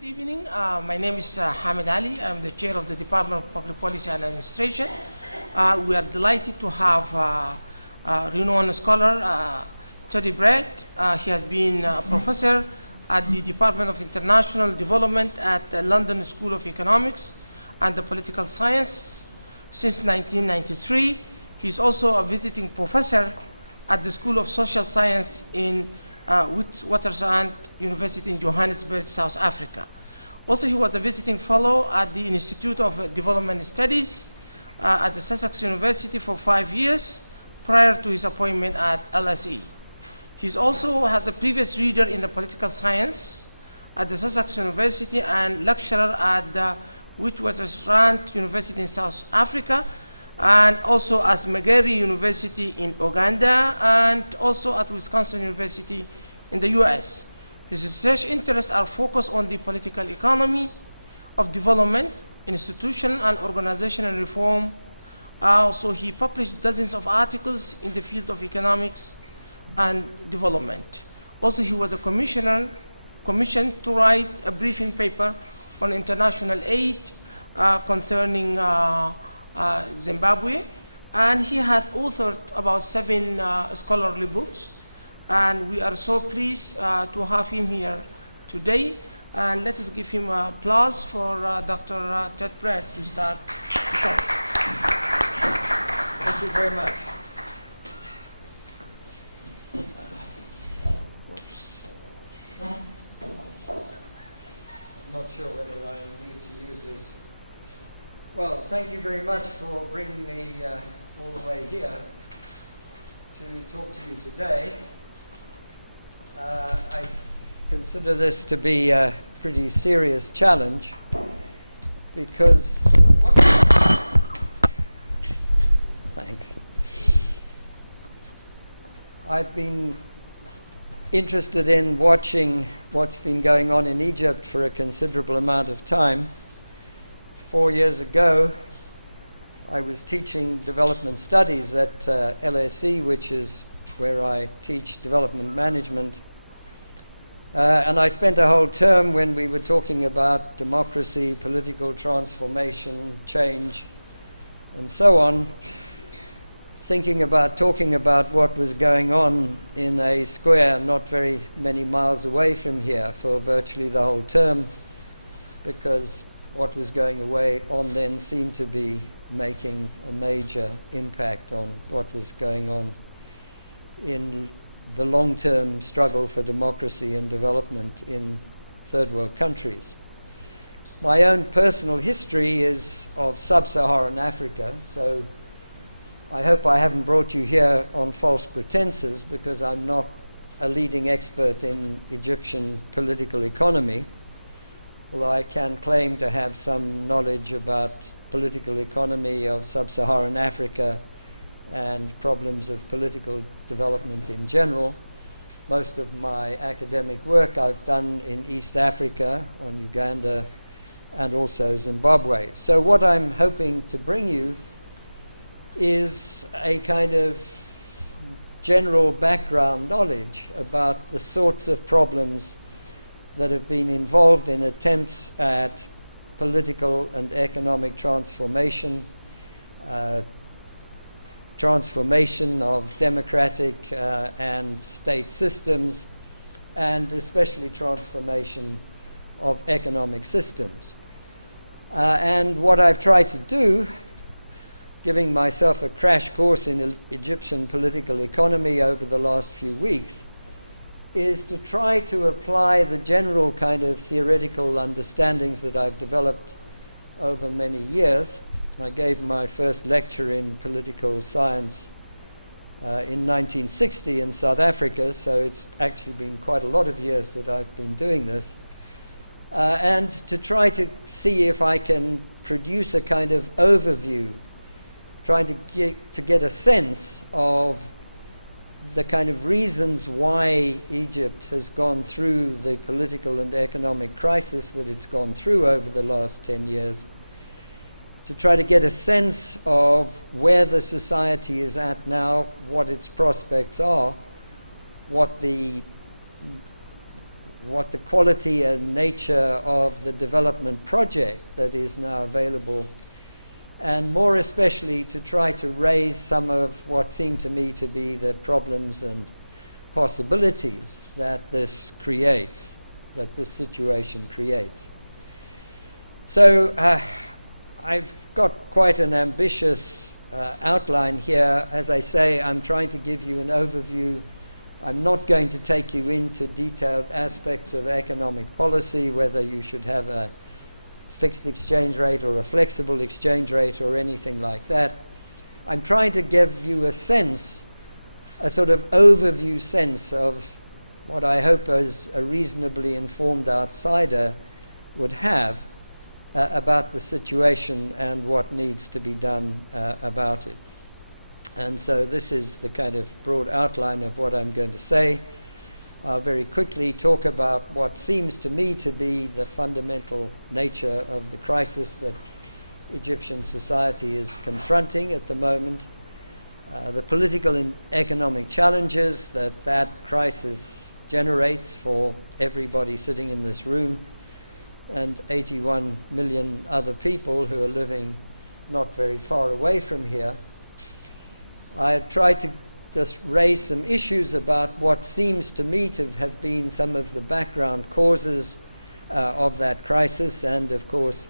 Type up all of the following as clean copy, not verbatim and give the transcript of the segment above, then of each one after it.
Good evening. My name is Hamid Ali. I'm the chair of the Department of Public Policy and Administration. We are delighted to have renowned scholar Teddy Brett. He has been a professor at the Department of International Development at the London School of Economics and the Political Science since 1993. He's also a visiting professor at the School of Social Science in Witwatersrand University in Johannesburg, South Africa. Also, he was a visiting fellow at the Institute of Development Studies at the Sussex University for 5 years prior to his appointment at LSE. He also has a previous reader in the political science at the Sussex University and lecturer at the Witwatersrand University in South Africa, and also as Makerere University in Uganda, and also at Wisconsin University in the US. His research interests are focused on the political economy of development, institutional and organizational reform. So he published dozens of articles in the field of economics and development. Also, he was commissioned to write a briefing paper on international aid concerning Zimbabwe, and he has authored about 7 scholarly books, and we are so pleased to have him here today. And let us give him applause for Dr. Ted Brett to start the talk. Thank you very much. I'm not sure whether I need to use this. Well, thank you very much for bringing me all the way here to talk to you today. I consider this to be a pretty serious challenge because... Thanks. I've been interested in watching what's been going on in Egypt for a considerable amount of time. 4 years ago, I was teaching development studies at LSE, which is where I teach development management. And I spent a whole term when we were talking about democracy, political transformation, change, and so on, talking about what was going on in a square not very many miles away from here for virtually the whole term, because what was going on then seemed to be making a major impact on what was going on in the long-term struggle for democracy and development in third world countries. My own personal history is of sub-Saharan Africa, so I hope I haven't brought you here on false pretenses, because I'm not a leading expert in Egyptian political economy, although I can claim to have some knowledge about political economy of sub-Saharan Africa and problems of political development in general. Most of my academic work I've done in East Africa, on Uganda, and also Zimbabwe. So what I'm hoping to bring you is a kind of general background knowledge about the sorts of problems that have been involved in attempts at political and economic transformation, transformation of democratic and state systems, and especially transformation of economic systems. And what I've tried to do, giving myself a crash course in Egyptian political economy over the last few weeks, is to try to apply the general kind of theoretical understandings that I've developed over many years. I gave my first lecture in political science in 1960 in South Africa, so it's actually been quite a lot of years that I've been doing this. And to try to see if I can produce a kind of overview, trying to get a sense of the kind of reasons why Egypt has gone through the political and economic crisis that it's gone through over the last 10 years, to try to get a sense of where the society is at now, what its prospects are, what the what the quality and nature of the development project that is now available, and more especially to try to raise some of what seem to me to be the problems and possibilities that this creates, that this situation creates. So I've got quite an ambitious outline here. As I say, I'm trying to give you an overview. I'm not going to take you into detailed aspects of economic policy, whether you should have a fixed exchange rate or a flexible exchange rate or anything like that. I'm trying to give you a sense, a sort of overview sense of what I hope as a reasonably informed outsider would have about the situation and what needs to be done about it. And so this is the kind of broad outline of what I'm going to say. I'll very quickly talk about what seems to me to be the fundamental nature of the crisis that Egyptian society is confronting at the moment, the political and economic challenges that that crisis generates for everybody sitting in this room, and 81 million other people who are living not very far away from here. I tried to just raise some issues about what seems to me to have been some of the background causes of that crisis, and of course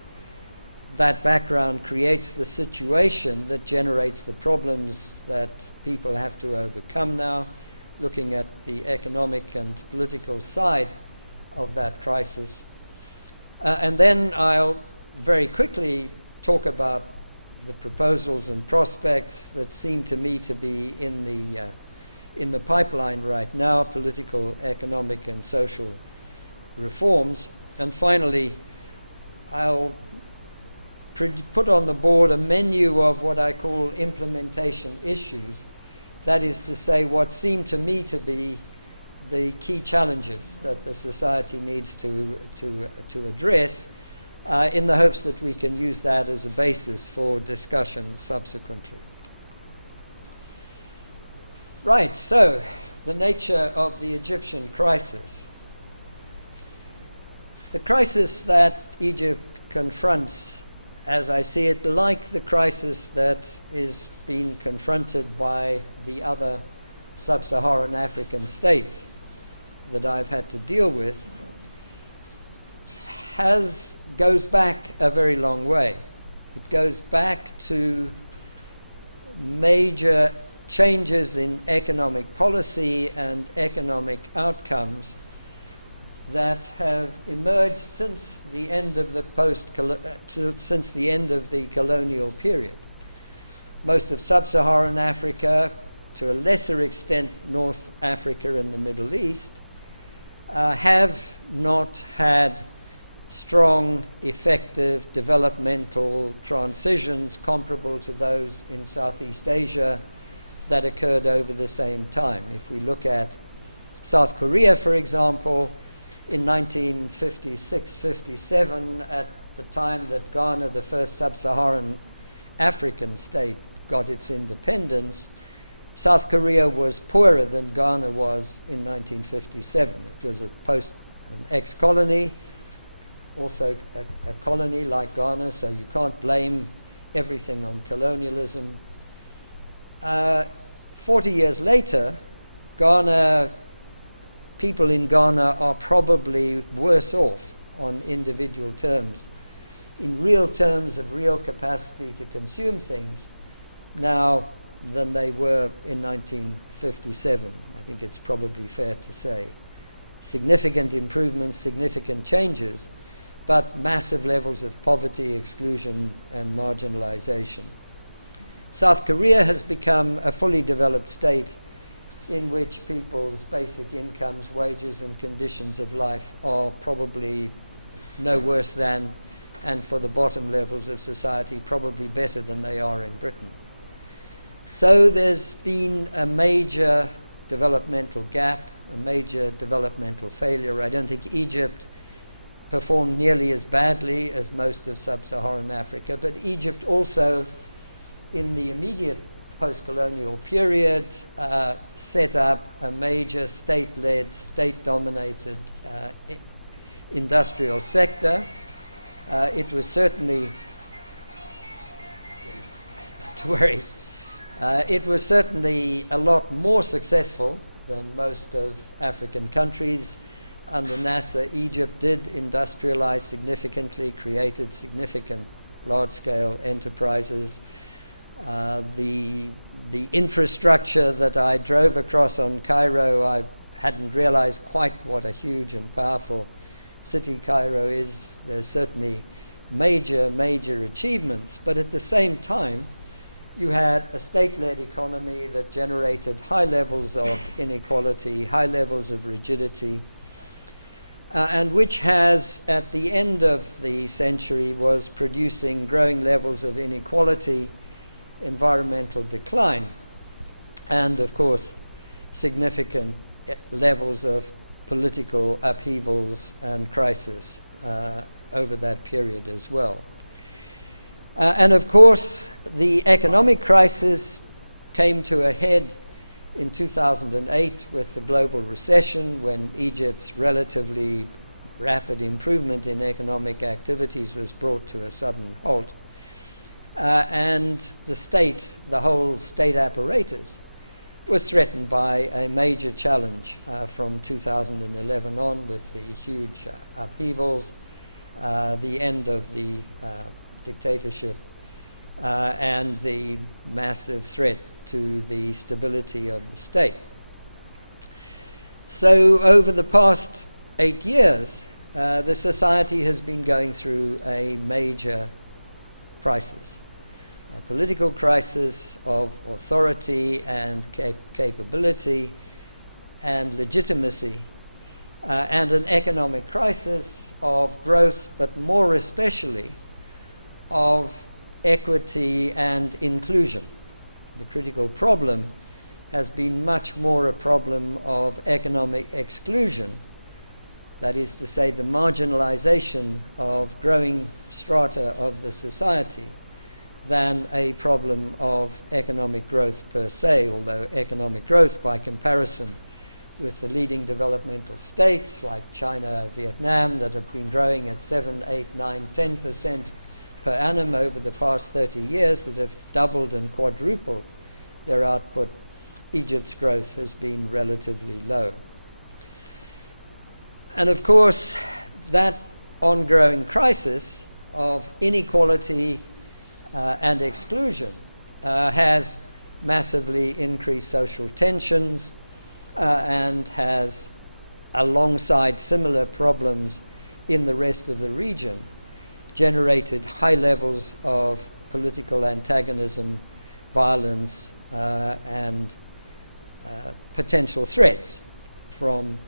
that background creates the situation that generates the problems that people have to overcome now, looking at the economic and political side of that crisis. And then I'll very quickly talk about the proposals and prospects that seem to me to be in the pipeline right now, political, economic, and social reforms. And finally, I'll put on the board a menu of what I call implementation issues. That is to say, what seem to me to be the key challenges that the society needs to address, in the hopes that we can use that as a basis for discussion subsequently. Right, so the nature of the Egyptian crisis. The crisis that Egypt confronts, as I see it, like the crisis that is being confronted by the other sub-Saharan African states that I've had to deal with, goes back a very long way. It goes back to major changes in economic policy and economic outcomes that have emerged since the end of the colonial period. Most of sub-Saharan Africa, to a lesser extent North Africa and the Middle East, have not had strong, effective developmental transitions comparable to those in Southeast Asia that occurred over the same time. If we look at South Korea, for example, in 1956-57, at the time that Ghana, the first sub-Saharan African state, got its independence, South Korea was poorer than Ghana was in 1957. It was an ex-colony, also a colony like Ghana, so you can't blame everything on colonialism. 40 years later, people in Ghana are probably worse off on individual terms, in real terms of real capacity to consume things now than they were in 1957. I think it's probably fair to say. Significant improvements, significant changes, but massive levels of poverty, exclusion, and marginalization. South Korea has become a fully developed state in which people's basic incomes, wages, and conditions of life are probably no worse than, and for the bottom levels of society, probably better than they are in Britain. So there's been a major developmental gap, a major developmental failure. I don't think Egypt performed nearly as badly as most of sub-Saharan Africa, but Egypt also, in the immediate post-colonial period, set up a major state-led, state-dominated industrial sector. It was certainly, to worry, it was certainly a lot more successful than most of African countries. Under Nasser, Egypt did industrialize significantly, created significant large-scale enterprises. The infrastructure that I drove across on Cairo, I hadn't realized quite what a huge and powerful city Cairo is. There's certainly major achievements, but at the same time, you had a state-led economy that generated high levels of inequality, high levels of rigidity, and which has, at the end of the century, was producing growing levels of inequality, environmental decline, and, of course, significant levels of political upheavals and crisis over that period as well. And, of course, the economic crisis came to a head in 2008 with the global recession, when Egypt's relatively rapid improvement in economic activities was brought to a sudden halt. And the whole state apparatus, was threatened by a major challenge from 2011 on, with the huge upheavals, the end of the dictatorship, and the massive threat to the stability of the state. So over the past 8 years, the society has been going through a major crisis, a political crisis of authority and capability and legitimacy, and an economic crisis of growth, but more especially of equity and inclusion. The critical problem has been much more a problem of economic exclusion, that is to say, the marginalization of growing strata of the society, than a problem of economic growth per se, although economic growth, by comparison with the leading developmental states like China, Vietnam, that have been growing at 7, 8, 9, 10% per annum over the past 30 years, that have doubled and quadrupled their output, Egypt's growth has been relatively low. And of course, that ongoing crisis of inequality and exclusion has massively increased social tensions and has, alongside similar problems in the rest of the region, generated high levels of political antagonism, violence, and potential threats from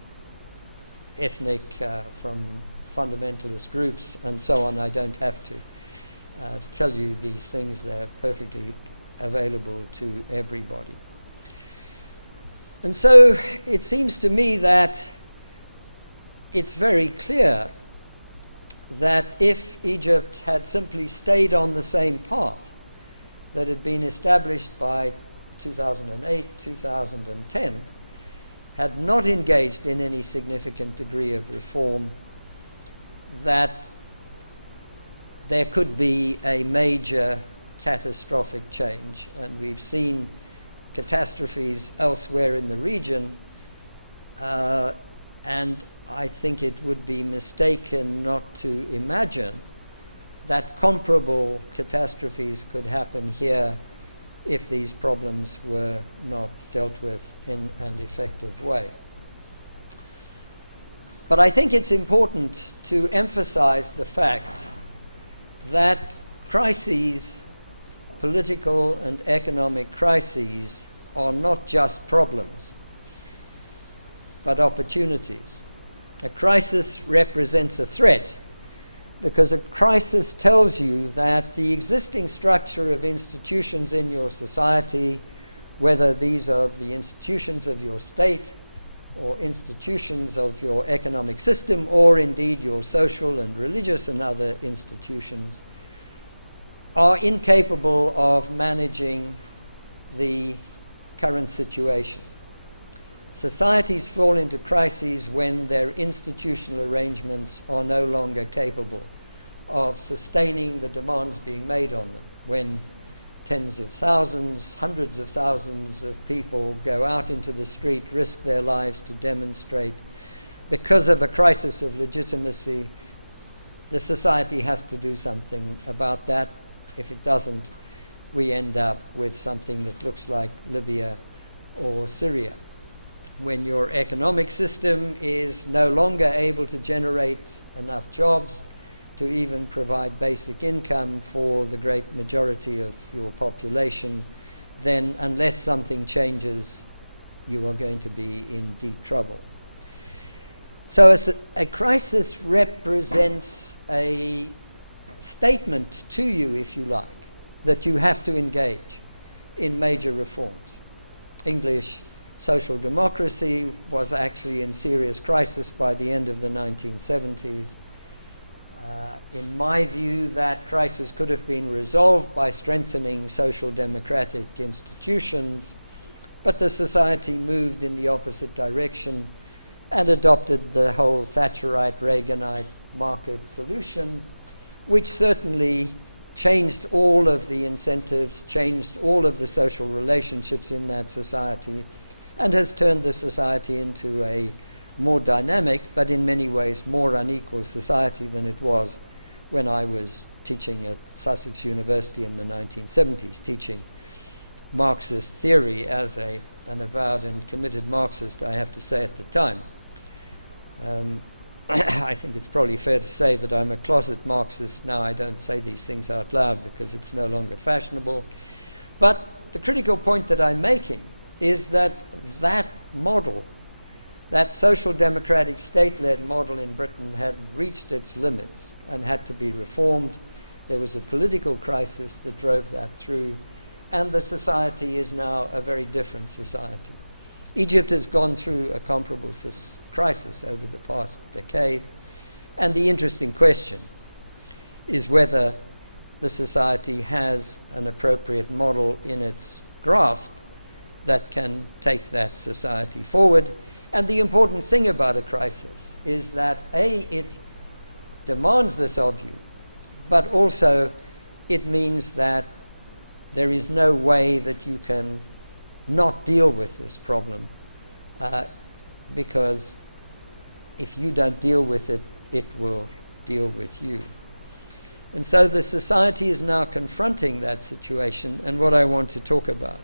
ethnic, from fundamentalist groups, and so on. I don't have to tell you these things. They're perfectly available to everybody. And so it seems to me that it's very clear that if Egypt had simply stayed on the same path that had been established by 2008, 2010, had not engaged in any significant degree of reform, that there could be a major catastrophic change. And we've seen catastrophes elsewhere in the region, and I think it would be mistaken not to imagine that comparable catastrophes could happen here if these problems were not dealt with in an effective way. But I think it's important to emphasize the fact that crises, political and economic crises, are not just problems, but opportunities. A crisis represents a threat, because a crisis tells you that the existing structure of institutions in your society, whether these are the institutions of your state or institutions of your economic system, or indeed your social and religious and other institutions, are incapable of managing the current situation. Societies fall into crises when their institutional arrangements are no longer capable of sustaining the demands being made on them, when tens of thousands, hundreds of thousands of people go out into the street, risk their lives to demonstrate. Because of a crisis of legitimacy, the society has to do something about that. If it doesn't, we end up with something that looks like Libya or Syria. When your economic system is no longer able to generate enough jobs to even provide basic income for the great majority of your population, then unless something changes, you are going to be in deep trouble. So a crisis represents a statement to you, if you like, that you have to engage in major reforms. English social democracy was actually in serious crisis by the end of the 1970s. In my view, that crisis could have been resolved by strengthening social democratic institutions, but the society moved in the opposite direction and adopted the whole Thatcherite, Reaganite market solution, which certainly changed all of the incentives, changed all of the social relationships in that society, and has turned the society into a more dynamic, but in many ways more unequal society than it was when I was teaching at Sussex University in the 1970s, teaching Marxist theory as an avowed and committed Marxist, I have to say, at the time. I think it's probably fair to say that I'm a closet Marxist now. I don't say these things out loud because it's no longer fashionable. But the critical point that I'm making is that that model, that social democratic state-led model in Britain, had reached its limits and had to be reformed. There was a political crisis that drove that through, and the society is now a very different society. Egypt has gone through a comparable crisis over the past decade, and the interesting question is whether the society has an appropriate model in its grasp that can take that society forward. And the important thing about a crisis is that A, it demands this of you, but also it means that there is no way that you can not deal with this problem, because if you don't deal with it, it will deal with you. And so the society is now confronting that situation, and what I want to talk about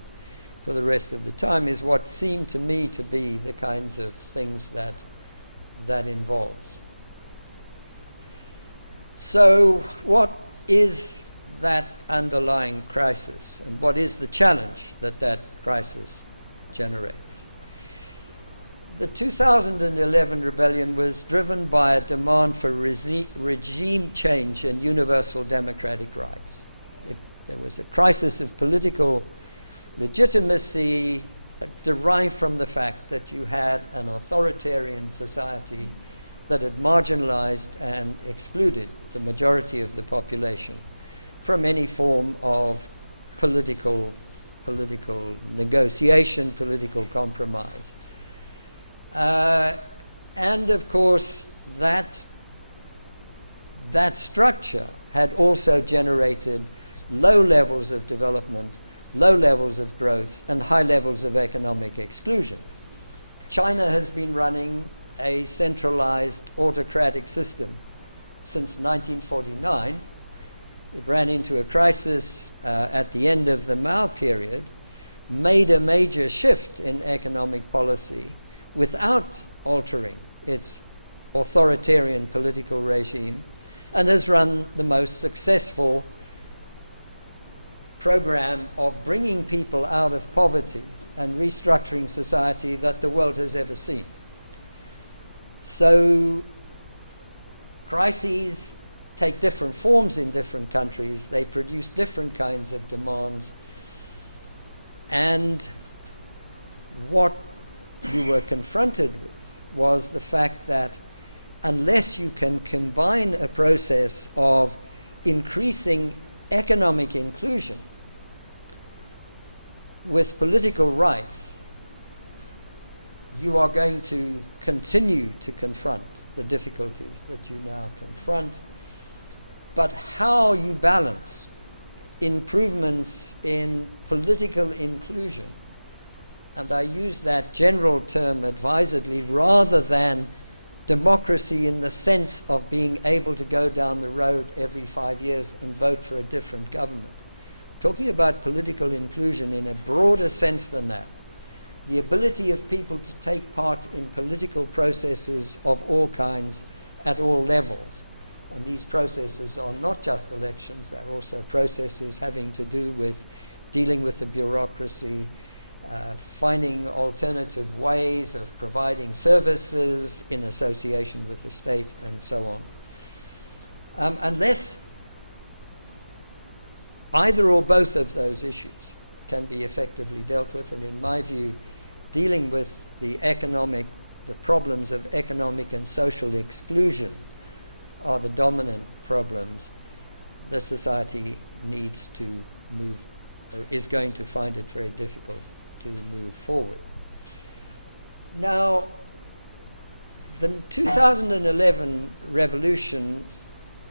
for the rest of the time is what seem to me to be the kinds of things that involves. So what is that underlying crisis, and what is the challenge that that crisis generates? The 2011 rebellion was driven by a demand for regime change and universal democratic rights. There was a crisis of political legitimacy derived from the fact that you had an authoritarian society that had marginalized and excluded the majority of the population from any form of political negotiation, political compromise. And of course, that structure had also generated low levels of development, low levels of growth, and high levels of economic exclusion. China has been running a centralized autocratic system since 1949. It ran into a crisis at the end of the Mao period, made a major shift in economic policy without altering its authoritarian political regime, and has run the most successful program of bringing people out of poverty and restructuring society that the world has ever seen. So crises take different forms in different countries. They produce different kinds of demands. And what you were confronted with was the fact that unless you can combine a process of increasing economic inclusion with political rights, you are going to continue to confront the difficulties that you now confront. But how you balance improvements in political inclusion, and I use that general term advisedly rather than democracy in the sense of being able to go down the road every 5 years and vote for a different government. Talking about political inclusion in a broader sense than that. The ability of people to take part in political processes of all kinds at all levels. And these processes are not just elections, they're also processes having to do with dealing with the bureaucracy, finding alternative ways of providing services in association with the state, and so on. Unless either or both of those issues can be effectively dealt with, and in my view, dealing with the problems of economic and social exclusion are the dominant problems, the society needs to move, or is going to find it very difficult to move forward. Now, the 2011 revolution,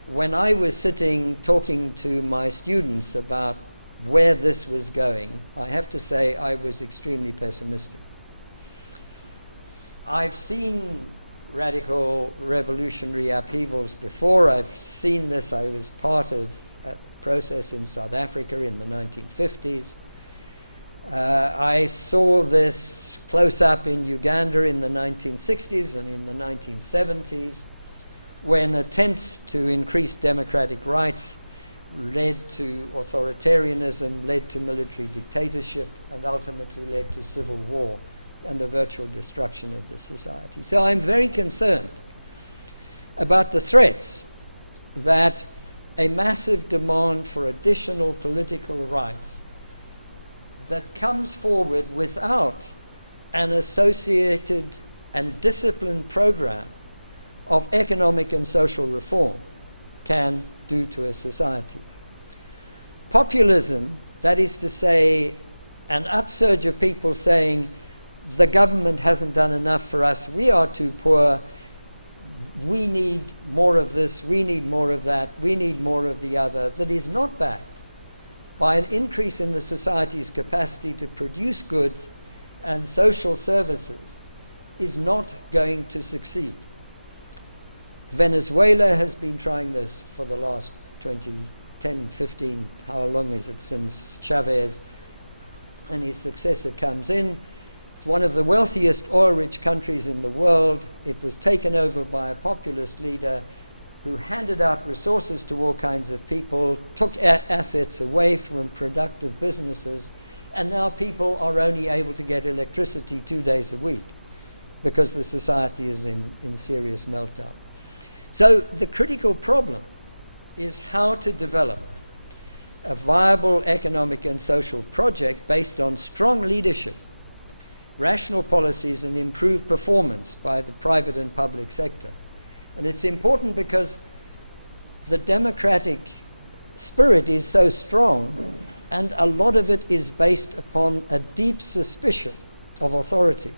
when I was sitting talking to my students about where this was going, I have to say I was extremely pessimistic. I've seen radical revolutionary upheavals before. I've seen this. I was part of a process in South Africa in the 1950s. I saw this close up in Uganda in the 1960s and in the 1970s, when attempts to increase democratic rights led to authoritarianism, led to military dictatorship, and ultimately led to civil war and the virtual destruction of the society. So I'm very concerned about the threats that a massive demand for additional political rights that comes forward without an associated and disciplined program of economic and social reform can do to a society. Populism, that is to say, an upsurge of people saying, the government hasn't done enough for us, we are too poor, we need more of this, we need more of that, we need more of the other, that is not backed by an increase in the society's capacity to produce goods and social services, is not going to succeed. Venezuela has been trying this for the last 10, 15, how long is it since Chavez and his successor comes in. It's one of the wealthiest oil-rich countries in the world. It was taken over by a populist leader who handed out resources to all kinds of people, took assets away from productive businesses, and now people are only able to get electricity 2 days a week because the society is in serious meltdown. So the critical problem is how to develop a viable economic and social project based on strong leadership, rational policies, and improved performance by the private and public sector. And it's important because the democratic spirit is so strong, and a lot of it is based upon a deep suspicion of authority,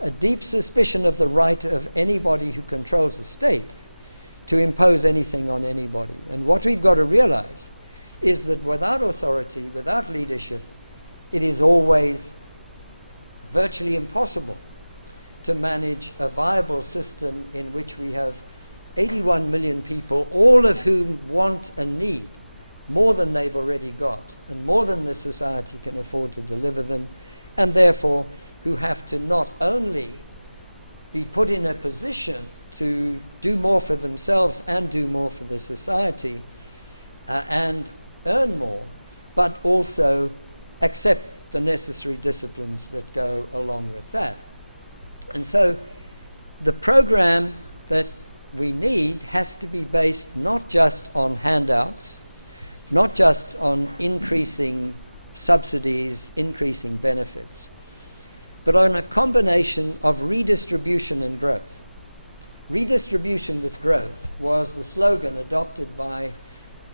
a deep suspicion of the right of anybody who controls the state to impose anything on anybody. And what we've got to realize is that without authority, without leadership, it is always virtually impossible to manage a viable system in which we have 81 million people, all of whom want and need more than they've already got, and more than the society can afford to deliver them, and therefore who have to not only be put in a position to do more for themselves and do more for the society and earn more, but also accept the necessary disciplines that go along with that. And so the program that we need has to be based not just on handouts, not just on increasing subsidies, increasing benefits, but on a combination of redistribution and growth. Redistribution with growth was the slogan adopted by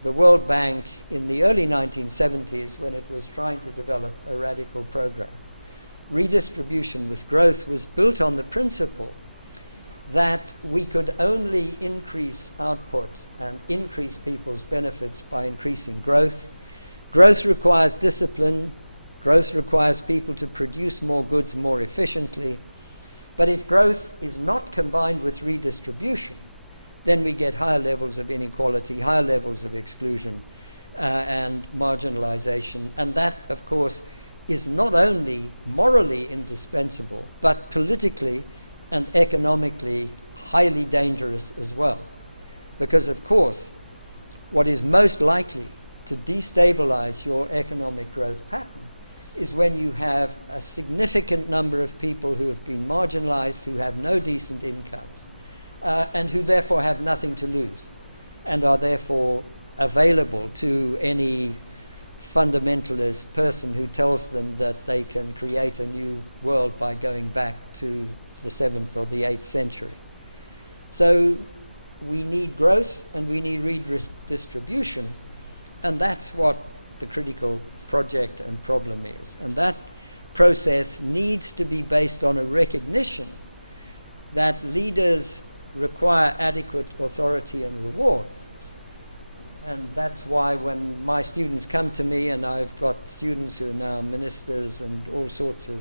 the World Bank in the early 1970s, when it was trying to develop a radical program. Redistribution with growth was built on the principle that we could only increase output and increase people's benefits by increasing growth. Growth requires discipline. Growth requires people to produce more goods more efficiently. But if growth is not combined with redistribution, then we get higher levels of inequality, higher levels of exclusion and marginalization. And that, of course, is not only morally indispensable, but politically and economically highly dangerous as well. Because, of course, what is most likely to destabilize your economic growth pattern is when you have a significant number of people who have been marginalized, who have no decent incomes, and who therefore have nothing to lose, and are therefore available to any fundamentalist person who tells them that they can create a new world by going back to the 7th or the 8th century. So we need growth and we need redistribution, and that's what the critical project and problem is. And that process needs to be based on a recognition that leaders require adequate authority and rewards. And that's why when my students come to me, and I've got students who are now ministers and all sorts of,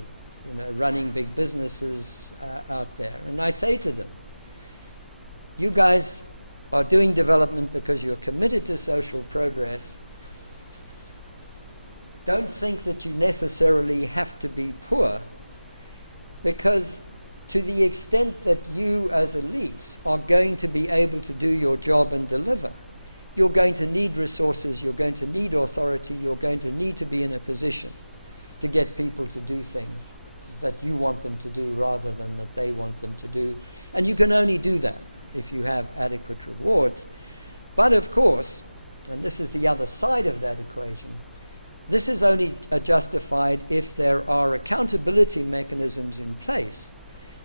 running big businesses out there, and I say to them, you guys are doing development because you're committed to social progress. Don't think that you necessarily have to be poor, because to the extent that you as elites are going to be able to do your job and deliver, you're going to need resources, you're going to need authority, you're going to need to be in a position to get people to do things that you want them to do rather than that they want them to do. And you can only do that if you have adequate rewards. But of course, and this is the other side of that equation, this is only justified if there are accountability mechanisms in place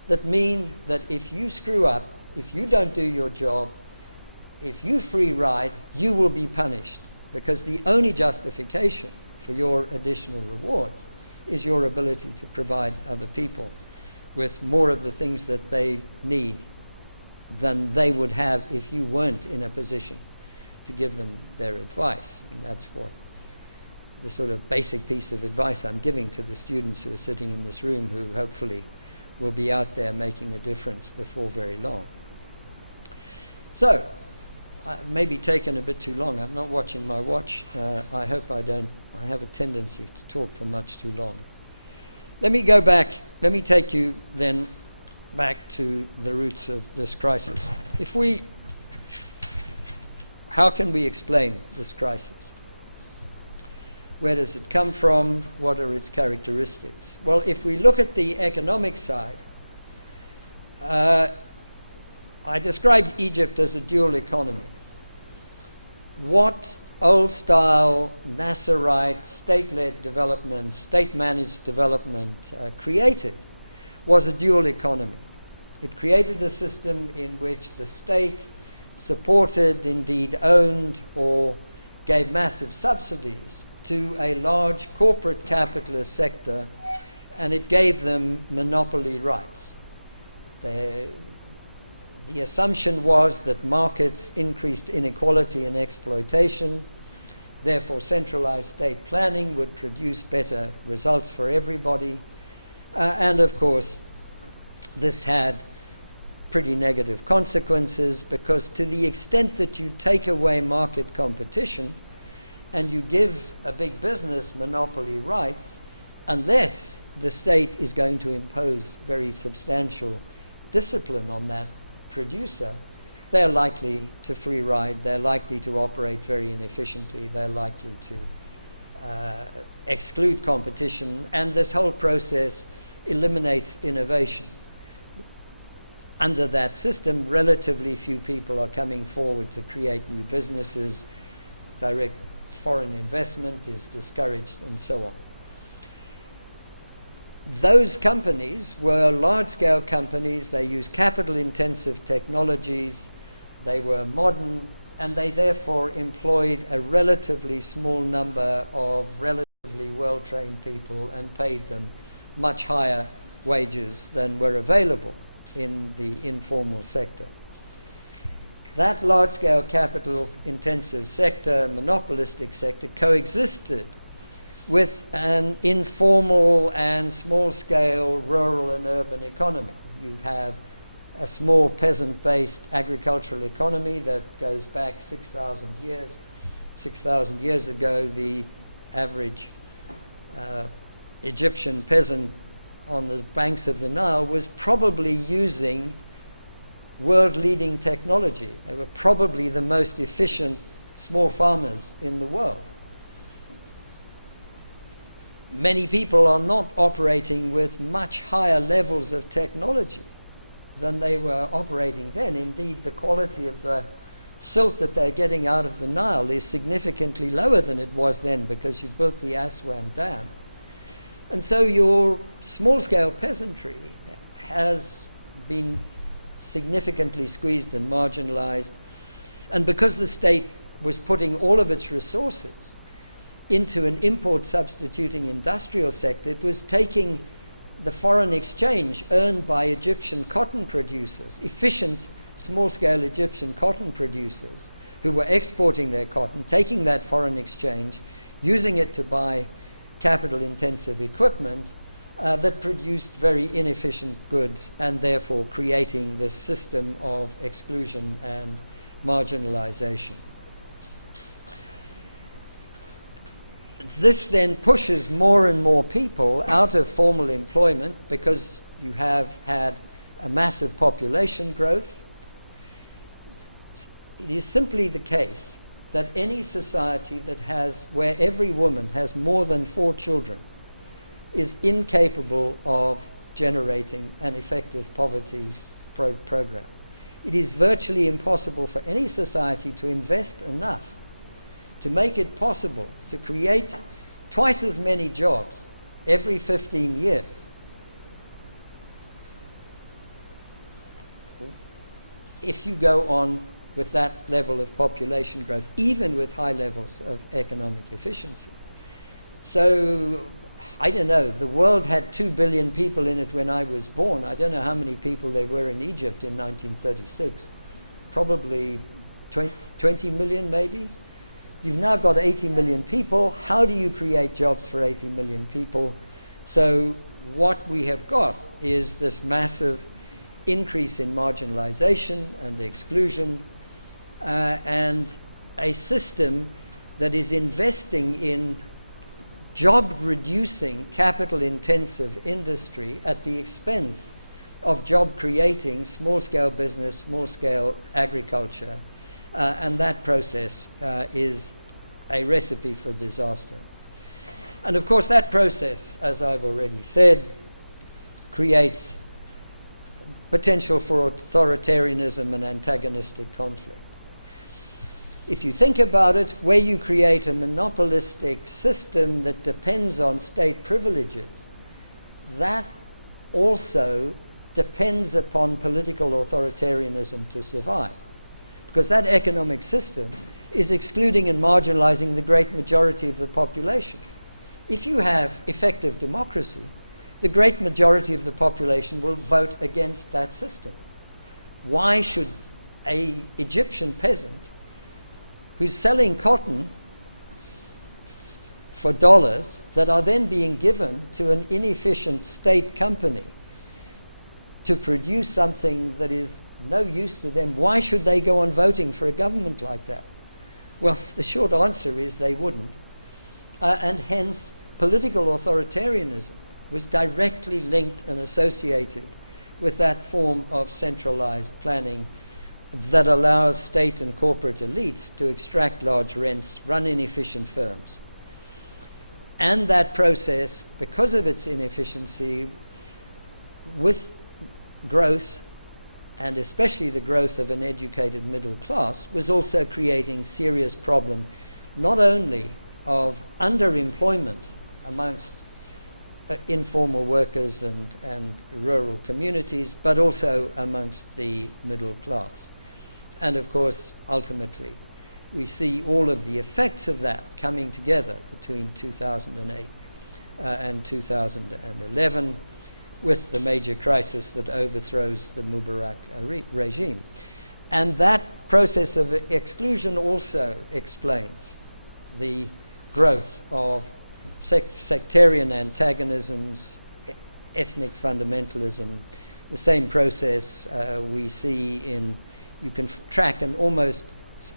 that mean that if you screw up, if you don't do your job, if you free ride, you will be punished, because the only justification for your additional rewards is your ability to provide other people with more of the things that they need than they would have if you weren't in a position to give them their advice. And that's what the sort of basic piece of advice I'm giving to the students who are sitting in this room, who hopefully will be out there making a difference before very long. So, I've maybe taken a bit too long. I'm not watching my watch. I hope I don't. I have a tendency to talk for much too long. Let me go back. Let me take you then back to the roots of this crisis. How can we explain this crisis? Where does it come from? What are its characteristics? Well, if we look at the economic side, I described Egypt as a dual economy. What old-style Nasserite, state-led development, state-managed development created was a dual economy. It created a system in which the state supported, indeed owned, or gave massive subsidies to a large corporate capitalist sector, and it gave them monopoly rights. The assumption was that markets increased inequality and exploitation, therefore centralized state planning would produce better results for everybody, and of course this had pretty negative consequences, because to the extent that you take away market competition and you give a big business monopoly rights, unless the state is going to impose very substantial discipline on that producer, they're likely to free ride, they're likely to operate very inefficiently, they're likely to exclude competition, and this whole process eliminates innovation. Under that system, relatively few people are coming forward to create new businesses, direct foreign investment is discouraged, and so on. Those companies were large-scale companies. They used capital-intensive technologies. They were modern, and they therefore employed a relatively small number of relatively well-trained people and paid them much higher wages than were available in the informal sector. That large-scale capital-intensive sector, monopolistic sector, coexisted with an informal and small-scale rural and urban economy. You have a small peasant-based agricultural economy that goes back 6,000 years. 6,000 years ago, the average Egyptian peasant on the banks of the Nile was probably using world-leading technology. They were probably the most efficient small farmers in the world. Many people are not operating with much higher levels of technology than they were operating then. Indeed, the quality of the silt that they're getting out of the Nile is significantly lower than it was then because you built the Aswan Dam. And so your small-scale peasantry has been significantly squeezed and marginalized. And because the state was putting all of its resources into an import-substituting industrial sector, it was taking the foreign exchange earned by Egyptian cotton producers, efficient small-scale Egyptian cotton producers who were exporting their cotton, taking that foreign exchange, using it to buy capital-intensive equipment that produced very inefficient goods, and therefore creating this system of exclusion and marginalization. This then pushes more and more people out of formal employment because you have had a massive population growth. It is simply the case that any society that where every woman has more than 4 children is incapable of generating an effective poverty program. It is virtually impossible for any society to invest enough to make it possible to create twice as many jobs every 15 years if you go on with that level of population growth, even with high levels of economic efficiency. So, I don't know, the world had 2 billion people in it when I was born. I don't know how many people there were in Egypt in 1936. Probably 20 million maybe. You've now got 80 million people. How do you create jobs for 80 million people? So what we have got is this massive increase in marginalization and exclusion, and a system that is investing in job-reducing, capital-intensive industry at the expense of job-creating small-scale business, small-scale agriculture, and that process is a recipe for disaster. And of course that process, as I've already said, creates potential for authoritarianism and antagonistic conflict. If you think about it, where you create a monopolistic system that depends on state privileges, that also depends upon political authoritarianism to survive. Because that economic system is excluding and marginalizing the great majority of the population. If you have effective democracy, the great majority of the population will vote against that system. Why should an Egyptian peasant who's selling cotton for dollars that are then being given to an inefficient state company to produce something that is no use to them, why should they go on voting for a government like that? Well, the short answer is they wouldn't. And hence, political authoritarianism was directly linked and associated with that form of centralized planning that allows state and corporate elites to extract large rents, run inefficient firms. And that process, because of its inefficiency, with growth, and especially the growth of an educated middle class, was also creating serious problem, not only of underemployment amongst informal workers and rural communities, but also amongst the middle class. And of course, ultimately, we see all of the effects of that coming together between 2008 and 2011 with the major crisis that overthrows the Mubarak regime. And that process of exclusion also explains the growth of sectarian antagonisms, ethnic fundamentalism, the same process we see in, you can track an almost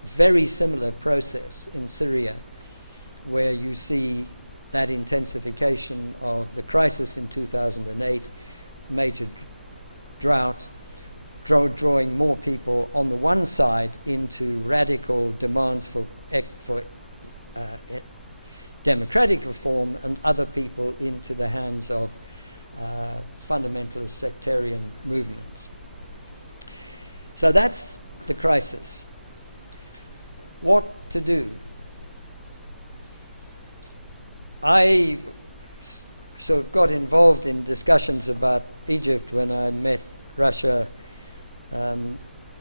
very similar process in Syria, where you see that intensification of the crisis in 2008, major drought, drawing more people on the one side into radical demands for democratic reform, and other people into the hands of fundamentalist sectarian movements. So that's the crisis. What to do? I sort of got involved in discussions about Egypt when I met Russia.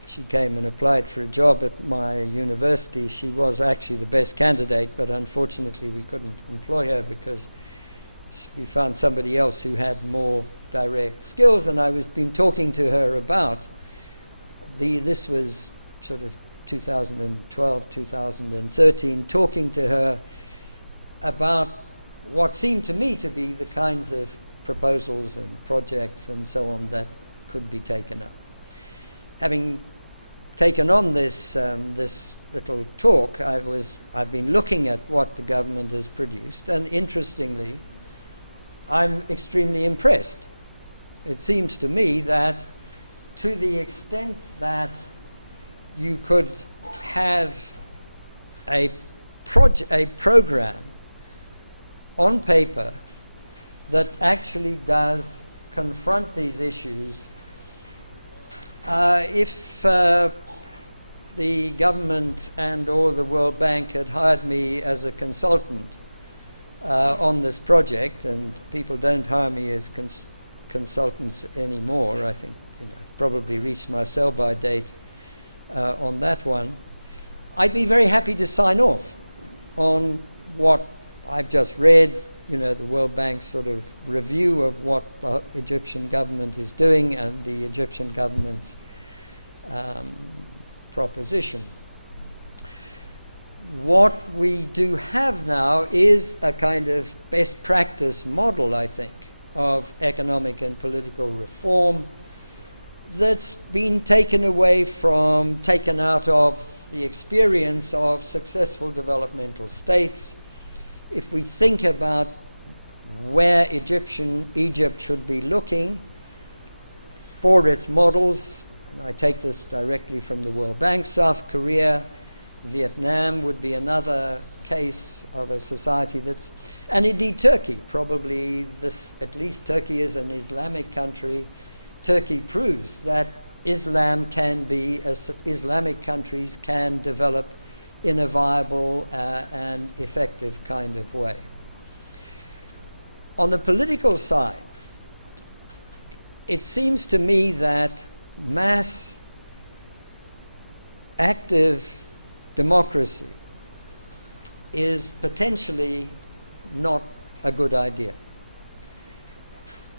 She came and applied for a job at my university. She was actually the best candidate, but unfortunately we couldn't employ her because we found somebody else who had more direct skills. And I was been talking to her about this was sort of 2012, 2013, talking to her about what seemed to me to be the kinds of proposals and projects and so on that could be taken up. Having taken on this this little talk, I've been looking at what the government has produced, and interestingly, I'm extremely impressed. It seems to me that to the extent that you could have a program on paper that actually does confront these issues, if the government and or the World Bank had hired me as a consultant on this project, and people don't hire me as consultants anymore. I think probably reached my sell-by date on that one. I'd be very happy to sign off on what I've just read, the World Bank's sort of review of what the Egyptian government is doing and the Egyptian government's proposition. What we do have now is a kind of best practice model, I think, of economic and political reform that's been taken out of the experience of successful developmental states. If we think about where Egypt should be looking for its models, and I take this directly from the World Bank, South Korea, Vietnam would be another case of a society that's, and indeed Turkey, probably this, at least Turkey is an Islamic country. Turkey proves that Islam can be, as Islamic countries can develop in a viable and effective kind of way. On the political side, it seems to me that mass active democracy is potentially not a good idea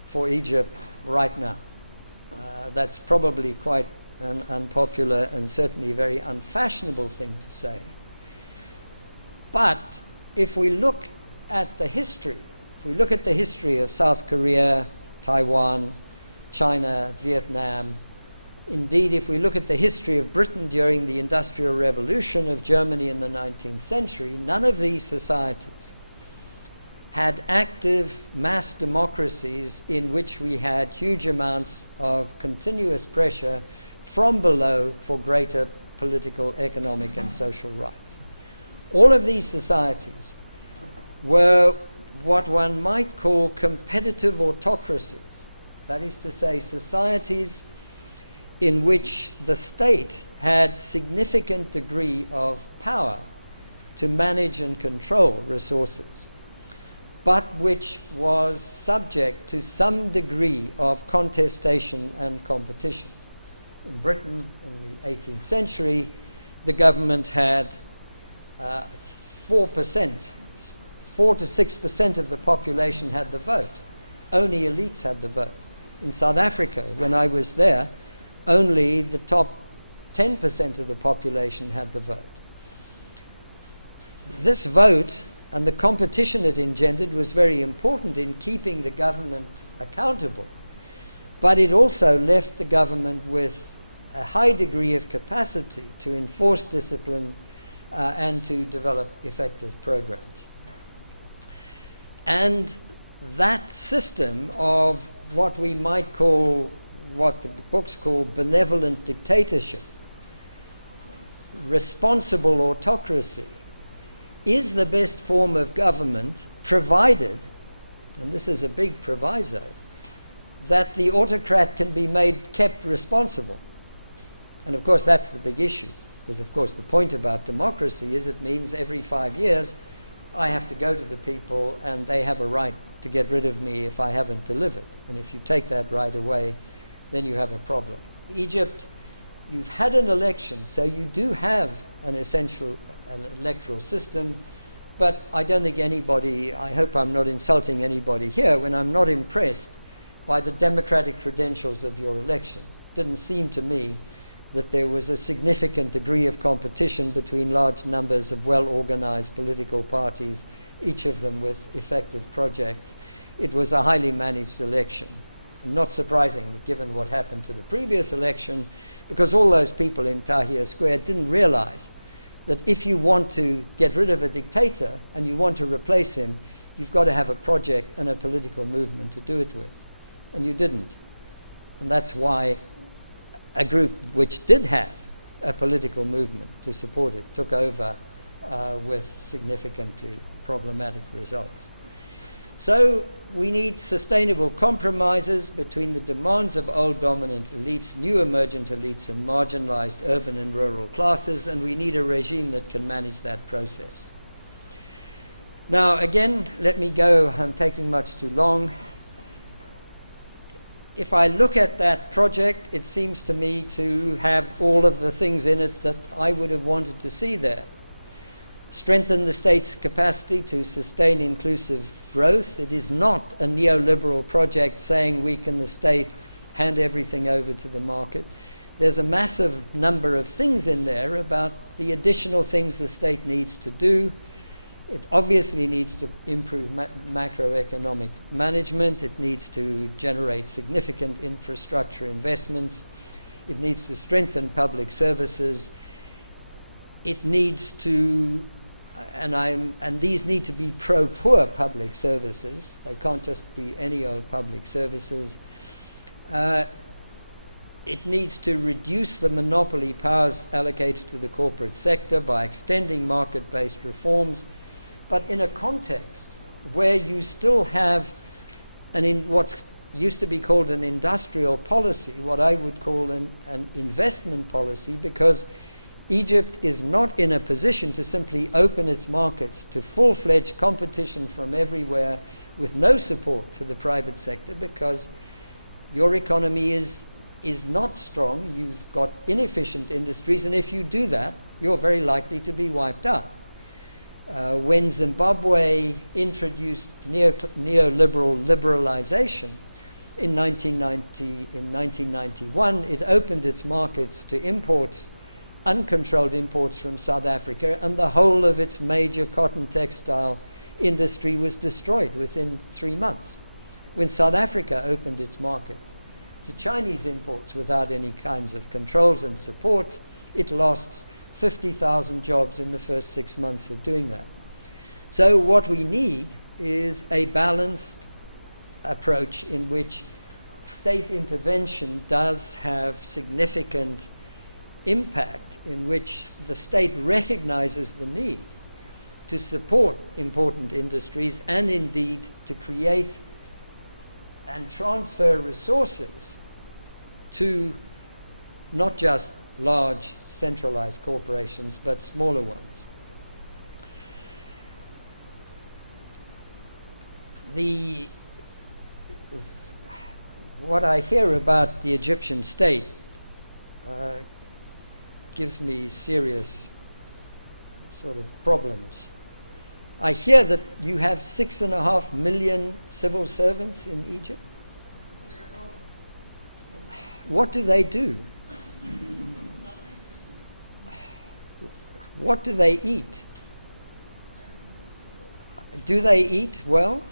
for Egypt right now. That's probably quite an unpopular and certainly a very unfashionable thing to say. But if we look at the history, of South Korea, Taiwan, China, Vietnam, indeed if we look at the history of Britain during the Industrial Revolution, of Germany in the 19th century, none of these societies had active mass democracies in which we had huge amounts of continuous pressure from below for greater political, economic, and social rights. All of these societies were what one might call competitive autocracies. That is to say, societies in which the state had significant degree of power to manage and control resources, but which was subject to some degree of contestation and competition. In Britain, in the 18th century, the government had 4%, 4 to 6% of the population had the vote. Only elites had the vote. In South Africa, when I was there, only the top 10% of the population had the vote. This vote and the competition it engendered was very important in keeping the government accountable. But it also left the government with a high degree of capacity to enforce discipline and to develop effective programs. And that system of what we might call, what the books call benevolent dictatorship, responsible autocracy, is the best form of government, provided, and this is a big proviso, that the autocrat can be kept responsible. And of course that's the big issue, because of course the point about democracy is it means every 5 years I have to go to the people and they have a right to get rid of me if I haven't delivered. And if you take that right away, then you have a problem. Egypt, you've had an election, so you do have an electoral system, but I don't think anybody, I hope I'm not insulting anybody here, when I'm not impressed by the democratic credentials of your election. It didn't seem to me that there was a significant degree of competition between large numbers of well-organized political parties, each of them with effective projects. It was a highly managed election. And not surprising, given what happened to the previous election, because all those people in Tahrir Square didn't realize that if you want to get rid of a dictator and you want to replace him, you've got to have a project and a political movement to do it with. And you didn't. And that's why a group which did have a political movement to support it took over with significantly problematic results. So we need sustainable compromises between the demands of old dominant elites, new emergent elites, and marginalized urban and rural classes, and we need a regime that can manage that process. Now again, let me go, I'm taking much too long. If I look at that project, it seems to me to have all of the things in it that I would have wanted to see there. Strengthen the state's capacity to sustain inclusive growth. It is not a neoliberal project saying weaken the state, hand everything over to the market. There's a massive number of things in there about the additional things the state needs to do. It obviously needs to improve macroeconomic management. It needs to generate significant infrastructure investments. It needs to strengthen public services. It needs to, and these need to be pro-poor public services. They can't just be any old public services. It needs to reduce the monopoly powers allocated to the corporate sector by extending market-based reforms, but in a context where you still have what's used to be called an industrial policy, what I would call an investment policy, because Egypt is not in a position to simply open its markets to full-fledged competition from everywhere with no support for the private sector, because your economy is not strong. You've got inefficient industries, and if you do that, you're very likely to be wiped out. When Zimbabwe introduced neoliberal liberalization in 1991, it opened its markets to imports, uncontrolled imports from South Africa, and the whole of its major cotton textile industry was destroyed within 3 months. When South Africa opened its markets to Chinese imports without any kinds of controls and supports, it lost 50,000 jobs in the first 6 months of doing that. So what we need is a balanced approach in which state intervention does have significant impact, in which the state recognizes the need to support important industries and indeed to create and transfer resources to not just large centralized corporations, but smaller ones. What I hear about the Egyptian state gives me serious sort of problems. I hear that you have 6.5 million civil servants in Egypt. What do they do? What do they eat? Do they eat well?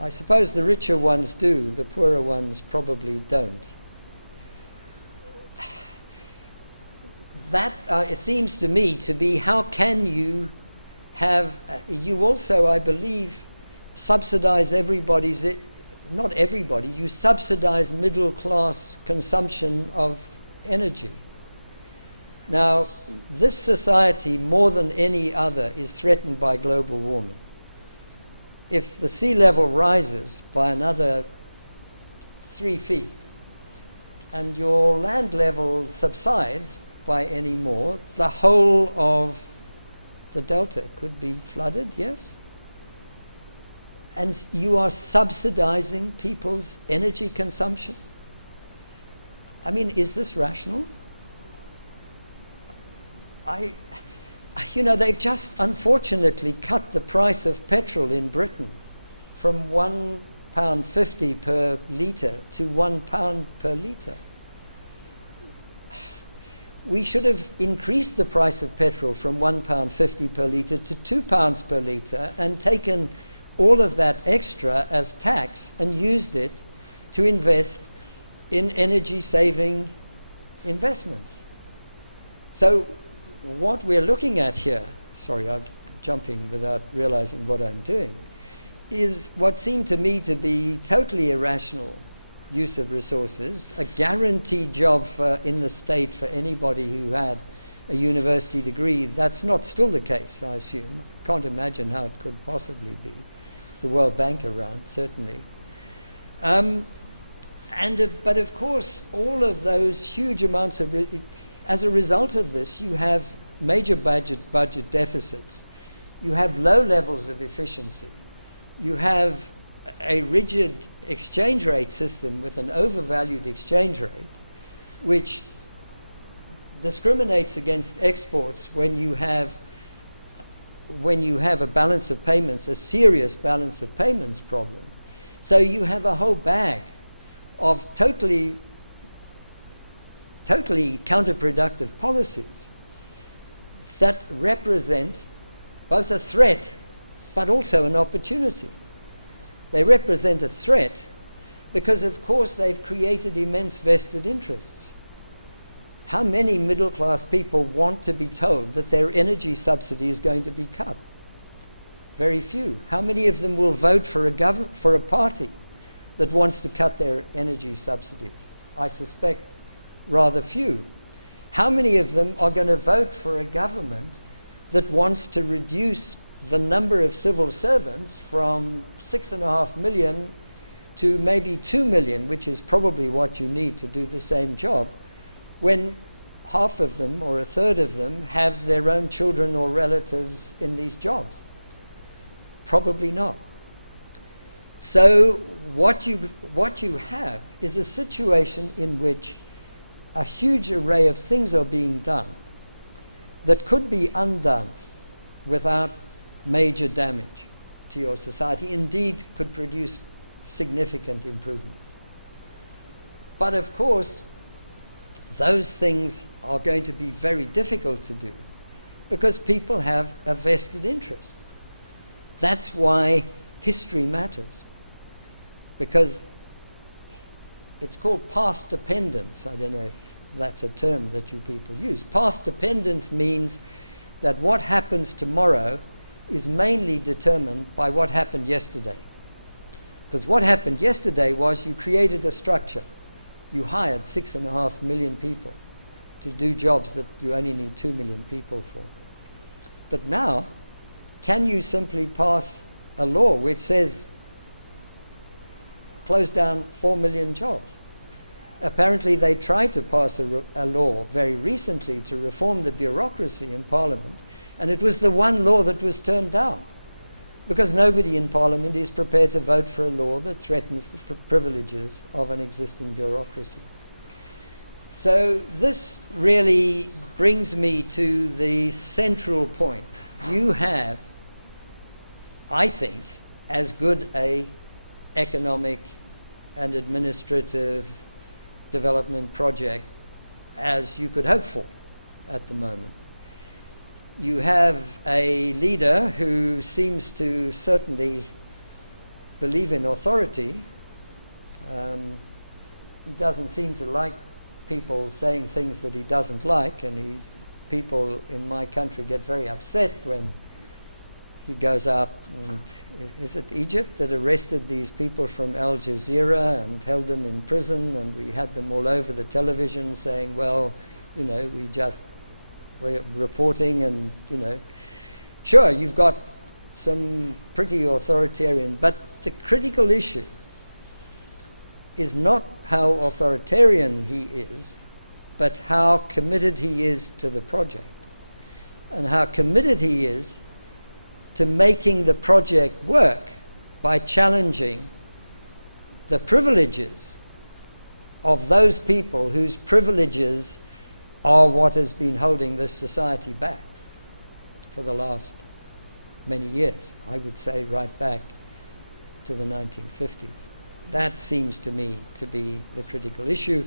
I suppose the richer ones do, the poorer ones probably don't. That it seems to me to be, how can you have, you also, I believe, subsidize everybody's, not everybody, you subsidize middle class consumption of energy. Now, this society, more than any other, is threatened by global warming. If the sea level rises by another 3 feet and your land level subsides by any more, the whole of the delta could be flooded, yes? And you are subsidizing people's energy consumption. I mean, is this rational? You know, they've just unfortunately cut the price of petrol in Britain from £1.50 per litre to £1 per litre. We should have increased the price of petrol from £1.50 per litre to £2 per litre and taken all of that extra as tax and used it to invest in energy-saving investments. So what we're looking at here, sorry, I'm jumping without realizing what I'm doing, is what seemed to me to be totally irrational use of resources, a guaranteed job in the state for anybody who had a university degree. That's not still the case, I assume. Can't imagine how it could possibly be. The World Bank around, certainly. But of course, all of those huge amounts of, as a result of this, you have major budget deficits. You have low levels of efficiency. You have a rigid exchange rate system with an overvalued exchange rate, which discriminates against exports when you have a balance of payments, a serious balance of payments problem. So you have a whole bag of totally counterproductive policies that represent both a threat but also an opportunity. They represent a threat because, of course, they've created immense vested interests. How many middle-class people want to be told that their energy subsidy is going to be cut? Very few. How many of them will vote for a party that wants to cut their energy subsidies? I suspect rather few. How many of them are going to vote for a government that wants to reduce the number of civil servants from 6.5 million to maybe 2 million, which is probably what you need to do the same job, when half of them or a third of them have their own children or relatives in these jobs? Probably not. So what you have is a situation in which a huge array of things are being done that could be undone without major damage to your society, indeed could produce significant improvements. But of course, those things are going to be very difficult to do because people have a vested interest. That's why history matters, because it's called path dependence. I don't know if that's a term that you people use. Path dependence means that what happens tomorrow is mainly determined by what happened yesterday. Because what happened yesterday was you created a structure. You hired 6.5 million people to do jobs that you only need 2 million people for. But now, can you simply pass a law which says close down 4 million jobs? Apparently they tried to pass a law very recently to reform the bureaucracy in Parliament, and it was the one law that was turned down, because nobody in Parliament is prepared to vote for a law that threatens the privileges of an existing bureaucracy. So this really brings me to the central point. You have, I think, as good a economic and administrative development project as you could hope for at the moment. You have a leader who seems to certainly believe in authority. He doesn't seem to like people saying things that he doesn't like, and people in my country get very upset when he goes out, and is it Egypt that arrested these people from Al Jazeera and held them in prison, and we had them all over the television saying, well, you know, we're reporting, and, you know, sure, you've got some pretty authoritarian, but the critical issue is not how authoritarian he is, but how committed he is to the project, and how committed he is to making the project work by challenging the privileges of those people whose privileges are what has been holding this society back for the last many years. I would say right back to the 1950s. That seems to me to be the critical issue.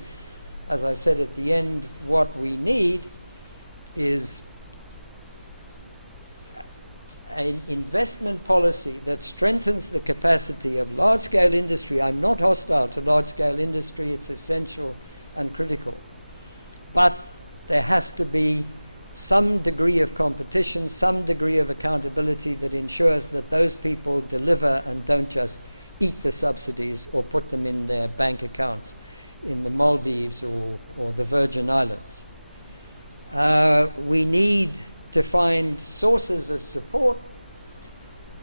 As I said at the end, what we need is an investment policy that strengthens the capacity of large-scale industry. I'm not hostile to large-scale industry. It's essential and critical. But there has to be some degree of competition, some degree of accountability that ensures that those people deliver and don't just eat the subsidies or put them in their bank accounts in the Maldives or the Virgin Islands. We need to find sources of support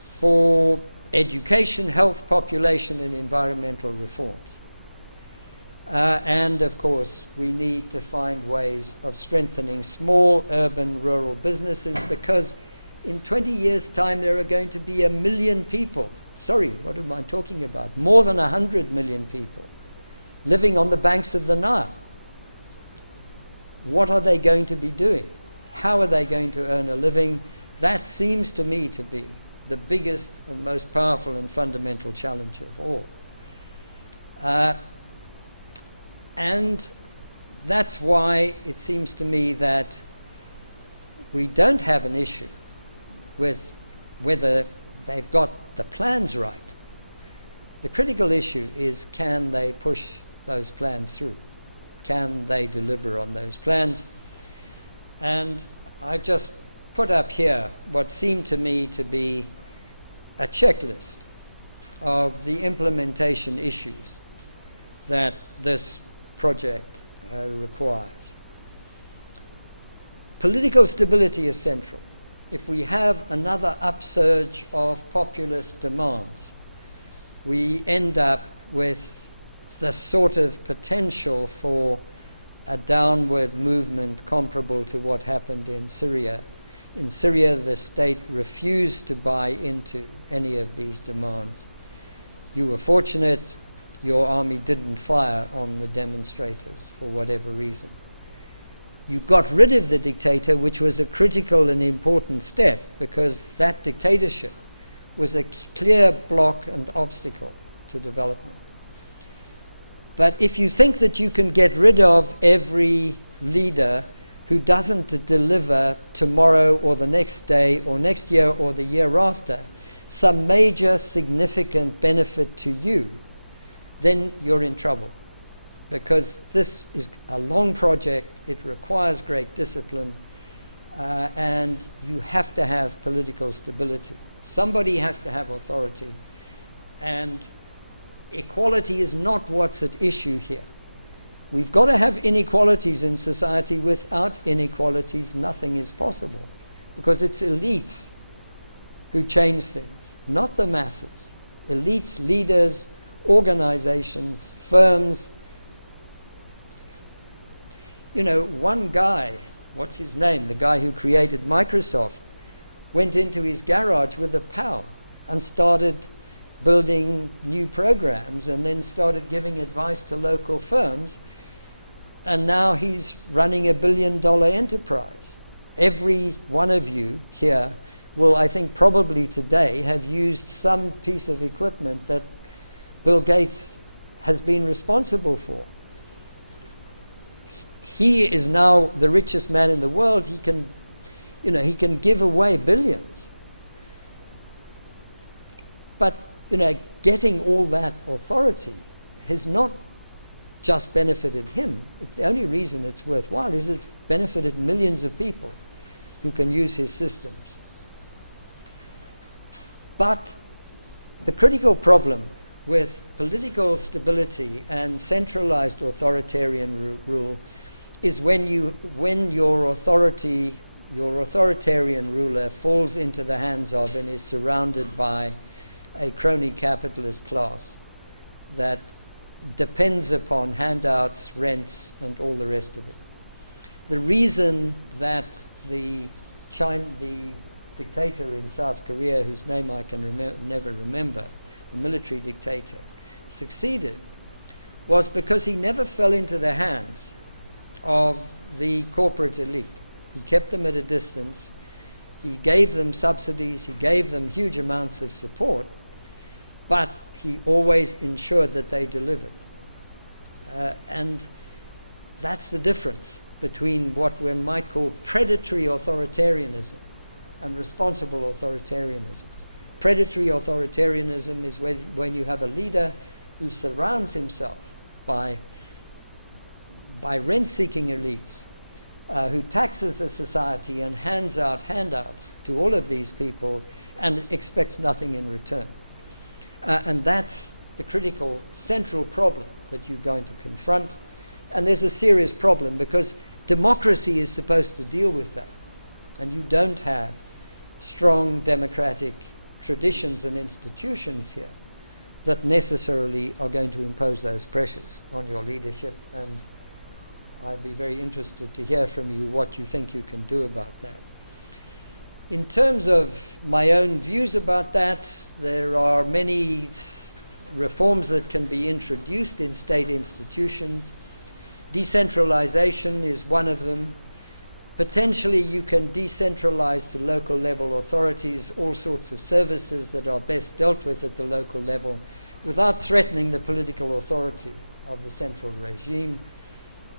for education, health, population, and environmental reforms. And of course, we need to find ways of strengthening small urban rural businesses, because in 20 years' time there are going to be 1 million people, sorry, what am I talking about? More than 100 million people living on the banks of the Nile. What are they going to be doing? How are they going to earn a living? That seems to me to be the biggest and most powerful and fundamental challenge of all. And that's why it seems to me that we don't have an issue with whether they've got the plans right. The critical issue is, can they push those plans through? Can they deliver on those plans? And I've just put up here what seemed to me to be a checklist of the implementation issues that this project requires. Political stability is central. If we have another upsurge of populist demands, we end up with the sort of potential for a downward movement comparable to what happened in Syria. In Syria, the state refused to buy into any of these demands. You were fortunate, your army didn't fire on the demonstrators for whatever reason. You got rid of the dictator, which was a critical and important step, because that dictatorship was a clear block and obstacle to development. But if you think that you can get rid of every leader who doesn't deliver tomorrow or the next day or next year or the year after some major significant benefit to you, then you're in trouble. Because this is a long project, it requires great discipline, and you have to have political stability. Somebody has to have authority, and equality is not what's at issue here. We've got to have inequalities in society. Without inequalities, nothing is possible, because it's elites who change things, not the masses. Elites, leaders, organizations, firms. You know, one guy, what's his name, the guy who created Microsoft, went into his garage with a pal and started building new programs, and then started giving advice to local firms. and now he's running $1 billion enterprise. Every one of you here will, I think, probably today have used some piece of equipment that Bill Gates has been responsible for. He is now the richest man in the world. He can, he can give away billions. But, getting all that authority has not just benefited him. The only reason it's worthwhile is it's benefited millions of people who can use his systems. But the critical problem with political stability and centralized authoritarian rule is when your authoritarian ruler falls into the hands of and is surrounded by a crony capitalist class that depends upon handouts, rents, and all the rest of it. The reason that the dictator in South Korea, whose name I can never remember, the military dictator, succeeded was because he never fell into the hands of the corporate elite. He kept them at a distance. He gave them subsidies. He gave them huge amounts of support. But he always ensured that they delivered. And that's the difference between what one might call predatory authoritarianism and responsible authoritarianism. Predatory authoritarianism is when you have a leader who surrounds himself by rent-seeking elites, who taxes the society and hands out handouts to all of these people and expects nothing in return. And that's the critical central problem that you're going to confront. And there's a serious problem because democracy is supposed to deal with that. And you don't have strong democratic traditions and institutions here that necessarily are going to impose those pressures on your leadership. And I'd be very interested to hear from you what you think you can do about that. In terms of my own views about that, there are many reforms that can be introduced in state institutions. Decentralization is one of them. Potentially you can decentralize to local level authorities all sorts of services that are best dealt with at the local level without threatening the political authority of the central regime.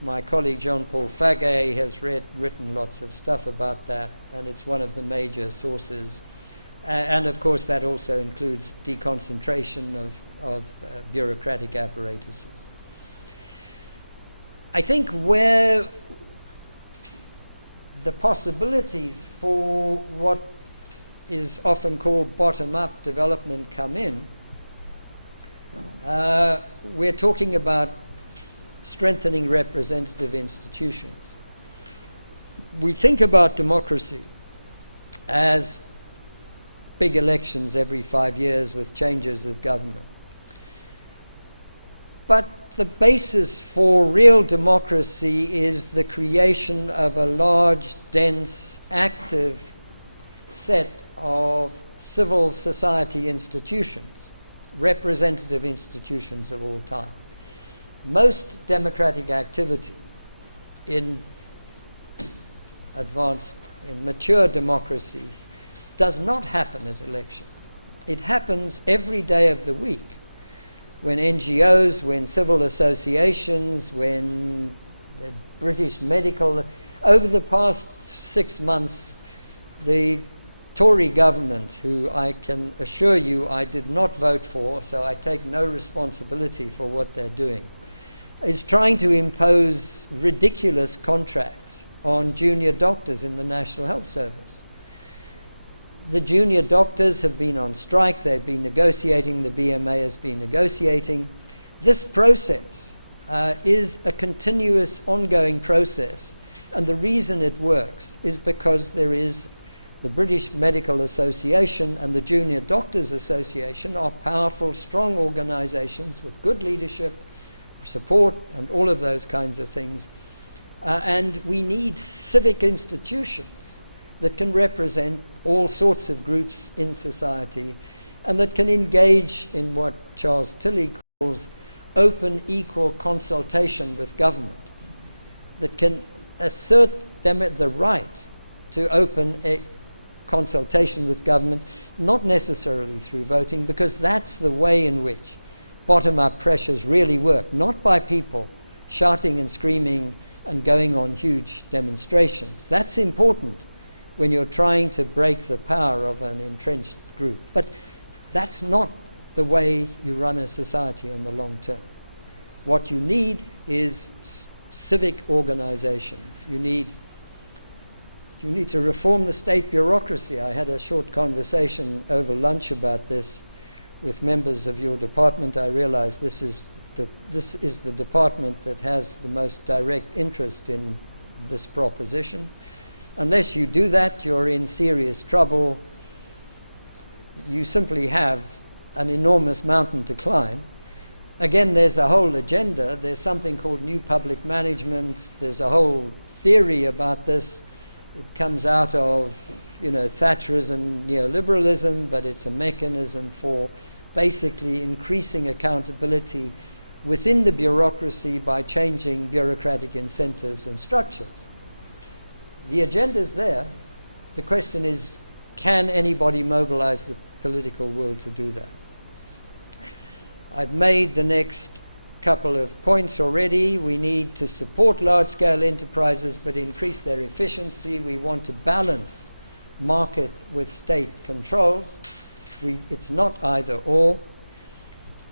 My colleague Jean-Paul Faguet has written lots of stuff about that, and it's one of the major sources. And of course that also includes deconcentration of bureaucratic apparatuses. I think where the possibilities for what is often called bottom-up development come in, we're talking about strengthening representative institutions. We think about democracy as big elections every 5 years with changes of government. But the basis for real democracy is the creation of a large, dense, active set of civil society institutions, representative institutions of all time. Most democratic activity in mature democracies does not happen at elections. It happens every day of the week when NGOs, when civil associations, when the British medical... Over the past 6 months, the Tory government, who I can assure you I did not vote for, so I take no responsibility for what they're doing, is trying to impose ridiculous contracts on junior doctors in the National Health Service. The junior doctors have been on strike, they've been negotiating, the BMA has been negotiating. This process is a continuous, ongoing process, and the reason it works is because there is the British Medical Association and the Junior Doctors Association are powerful, strong organizations with good leadership, support, and all of those kinds of things. And we need civic institutions that can represent all sorts of groups in society and that can engage in what Charles Tilly calls open, equal consultation with government. that can assert them the right to open a consultation with government, not necessarily through voting, because that's the way in which bottom-up pressures really work, not by people shouting and screaming and going on huge demonstrations. That's important when you're trying to break the power of an entrenched group. But that's not the way you run a society on the long term. What you need is civic organizations. You need to reform the state bureaucracy. I had a short conversation over lunch about this with members of your department. I realize this is the department that has the most direct interest in this proposition. Unless you do that, you're in serious trouble. You simply have an enormous mountain to climb. Again, there's a whole agenda. There's something called New Public Management. There's a whole theory about this. It comes out of, Thatcherism, neoliberalism, but it's a mechanism for basically increasing accountability within the bureaucracy by changing bureaucratic incentives and structures. The agenda is there. The question is, can anybody mobilize the political will to do that? I've made the next couple of points already. We need to support large-scale enterprises but increase their efficiency. We want to balance market with state controls. It's not either or.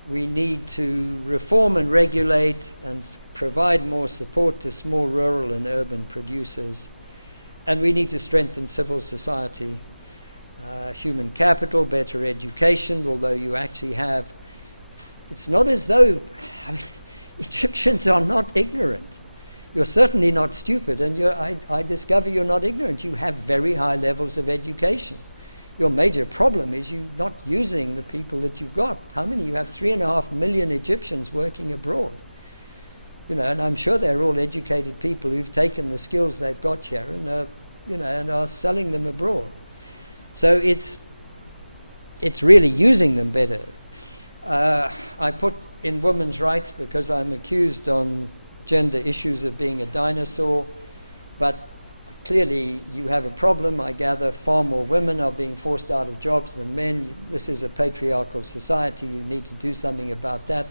We need to reform and regulate and provide more support to small rural and urban producers. And we need to strengthen civil society, human capital, better education, although you actually have. It's not as though Egyptians are not ignorant. You're certainly not stupid, and I discover you're not ignorant. You have very high levels of education. Your major problem is you're not using the people that you've got. How many? You have 3.5 million Egyptians working abroad. And I'm sure they're all educated people who've taken the skills they've got here and are selling them abroad. So it's really using them better. I put in women's rights because I'm accused on gender issues of being a dinosaur, but clearly you have a problem. I gather far more women are being forced out of jobs than men. This is a patriarchal society. You need to do something about that.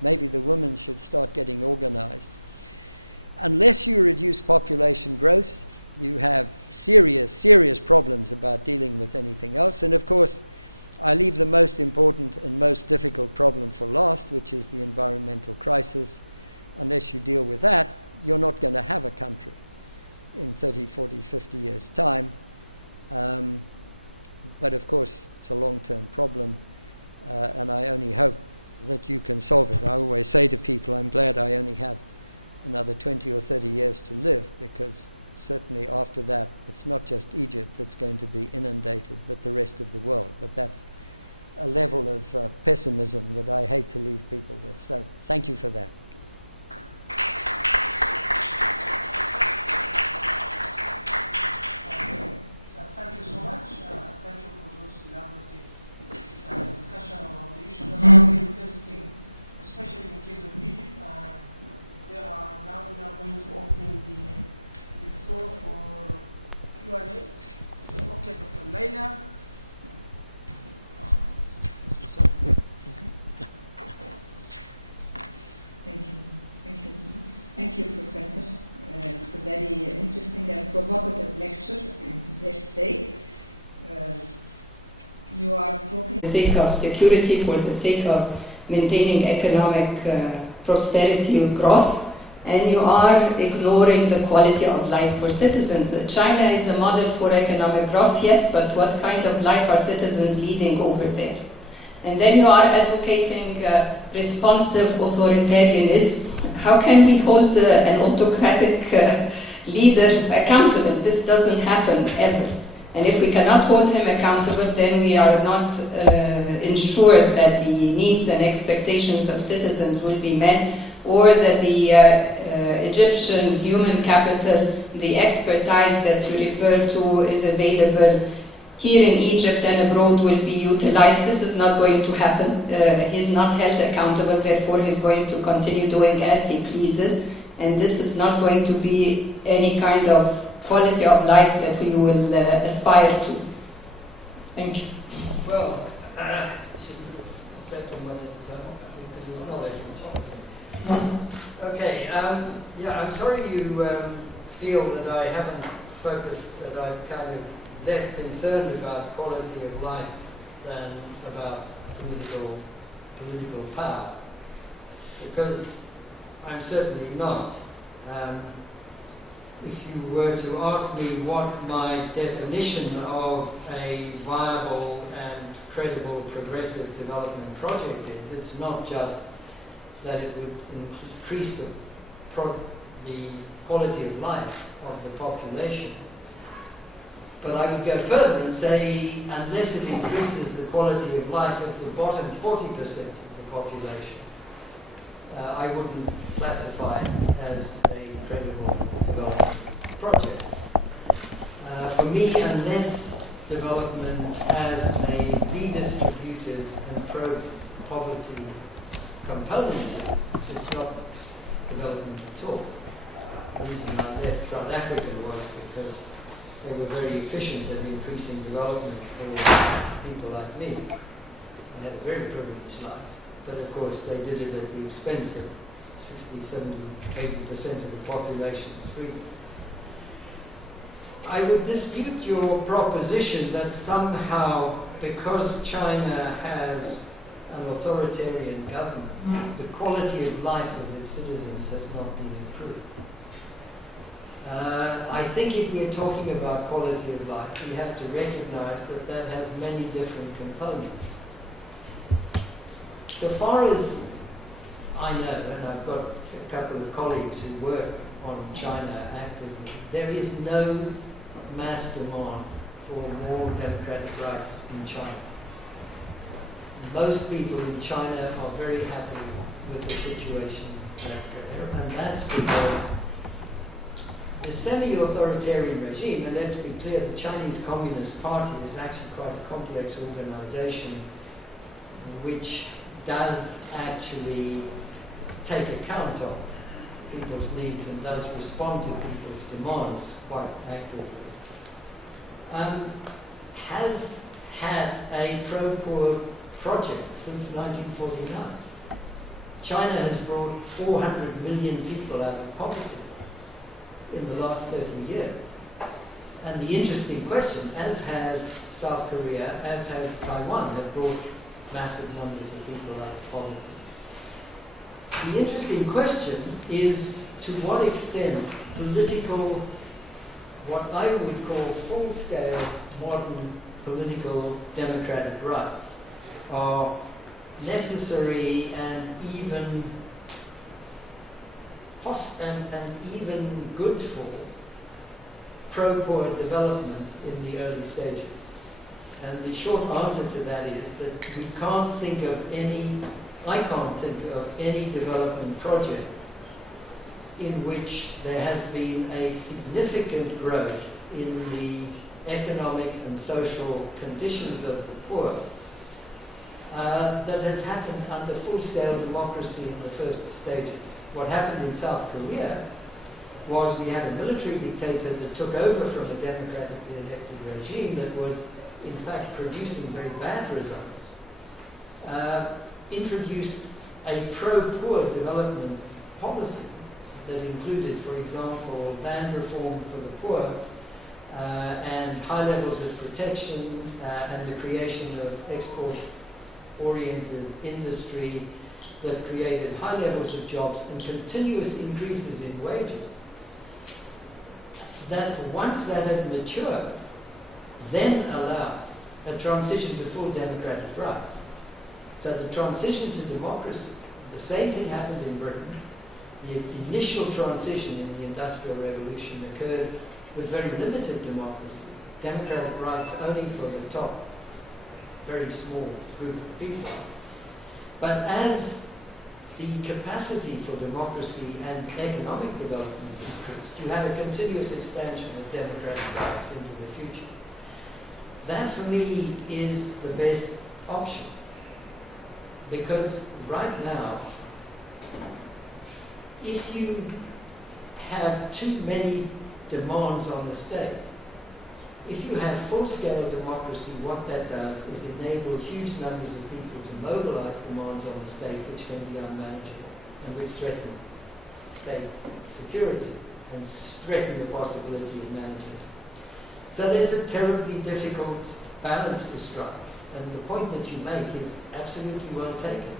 Maybe the women should start getting organized. Unless you reduce population growth, you have serious problems about dealing with anything else. And of course, I leave the most important and most difficult problem for last, which is the environmental crisis. Unless you deal with that, you're not going to have a country in 30, 40, 50 years' time. But of course, it's a long-term problem, and I only hope that you can solve it. I always say to people, I'm glad I only have another 20 or 30 years to live, because certainly after that, it's not just Egypt that's going to be inundated, but the rest of the world. But that's a level of pessimism that I hate to leave people with. So thank you for that. Thank you so much. Thank you for those elaborative discussion about the issue. That's very interesting, especially in case of Egypt. Now we are going to open the floor for Q&A. Okay, Dr. Leila. Thank you, Professor. It's a very interesting and provocative lecture, I dare say. You are talking for the sake of security, for the sake of maintaining economic prosperity and growth, and you are ignoring the quality of life for citizens. China is a model for economic growth, yes, but what kind of life are citizens leading over there? And then you are advocating responsive authoritarianism. How can we hold an autocratic leader accountable? This doesn't happen ever. And if we cannot hold him accountable, then we are not ensured that the needs and expectations of citizens will be met, or that the Egyptian human capital, the expertise that you refer to, is available here in Egypt and abroad, will be utilized. This is not going to happen. He's not held accountable, therefore he's going to continue doing as he pleases. and this is not going to be any kind of quality of life that we will aspire to. Thank you. Well, should we take them one at a time? I think because there's knowledge. Okay, yeah, I'm sorry you feel that I haven't focused, that I'm kind of less concerned about quality of life than about political power, because I'm certainly not. If you were to ask me what my definition of a viable and credible progressive development project is, it's not just that it would increase the quality of life of the population, but I would go further and say, unless it increases the quality of life of the bottom 40% of the population, I wouldn't classify it as a credible development project. For me, unless development has a redistributive and pro-poverty component, it's not development at all. The reason I left South Africa was because they were very efficient at increasing development for people like me. I had a very privileged life. But of course, they did it at the expense of 60, 70, 80% of the population's freedom. I would dispute your proposition that somehow, because China has an authoritarian government, the quality of life of its citizens has not been improved. I think if we're talking about quality of life, we have to recognize that that has many different components. So far as I know, and I've got a couple of colleagues who work on China actively, there is no mass demand for more democratic rights in China. Most people in China are very happy with the situation that's there, and that's because the semi-authoritarian regime, and let's be clear, the Chinese Communist Party is actually quite a complex organization which does actually take account of people's needs and does respond to people's demands quite actively, has had a pro-poor project since 1949. China has brought 400 million people out of poverty in the last 30 years. And the interesting question, as has South Korea, as has Taiwan, have brought massive numbers of people out of poverty. The interesting question is to what extent political, what I would call full-scale modern political democratic rights are necessary and even good for pro-poor development in the early stages. And the short answer to that is that we can't think of any, I can't think of any development project in which there has been a significant growth in the economic and social conditions of the poor that has happened under full-scale democracy in the first stages. What happened in South Korea was we had a military dictator that took over from a democratically elected regime that was in fact producing very bad results, introduced a pro-poor development policy that included, for example, land reform for the poor and high levels of protection and the creation of export-oriented industry that created high levels of jobs and continuous increases in wages. That once that had matured, then allowed a transition to full democratic rights. So the transition to democracy, the same thing happened in Britain. The initial transition in the Industrial Revolution occurred with very limited democracy, democratic rights only for the top, very small group of people. But as the capacity for democracy and economic development increased, you had a continuous expansion of democratic rights into the future. That, for me, is the best option. Because right now, if you have too many demands on the state. If you have full-scale democracy, what that does is enable huge numbers of people to mobilize demands on the state which can be unmanageable and which threaten state security and threaten the possibility of managing it. So there's a terribly difficult balance to strike. And the point that you make is absolutely well taken.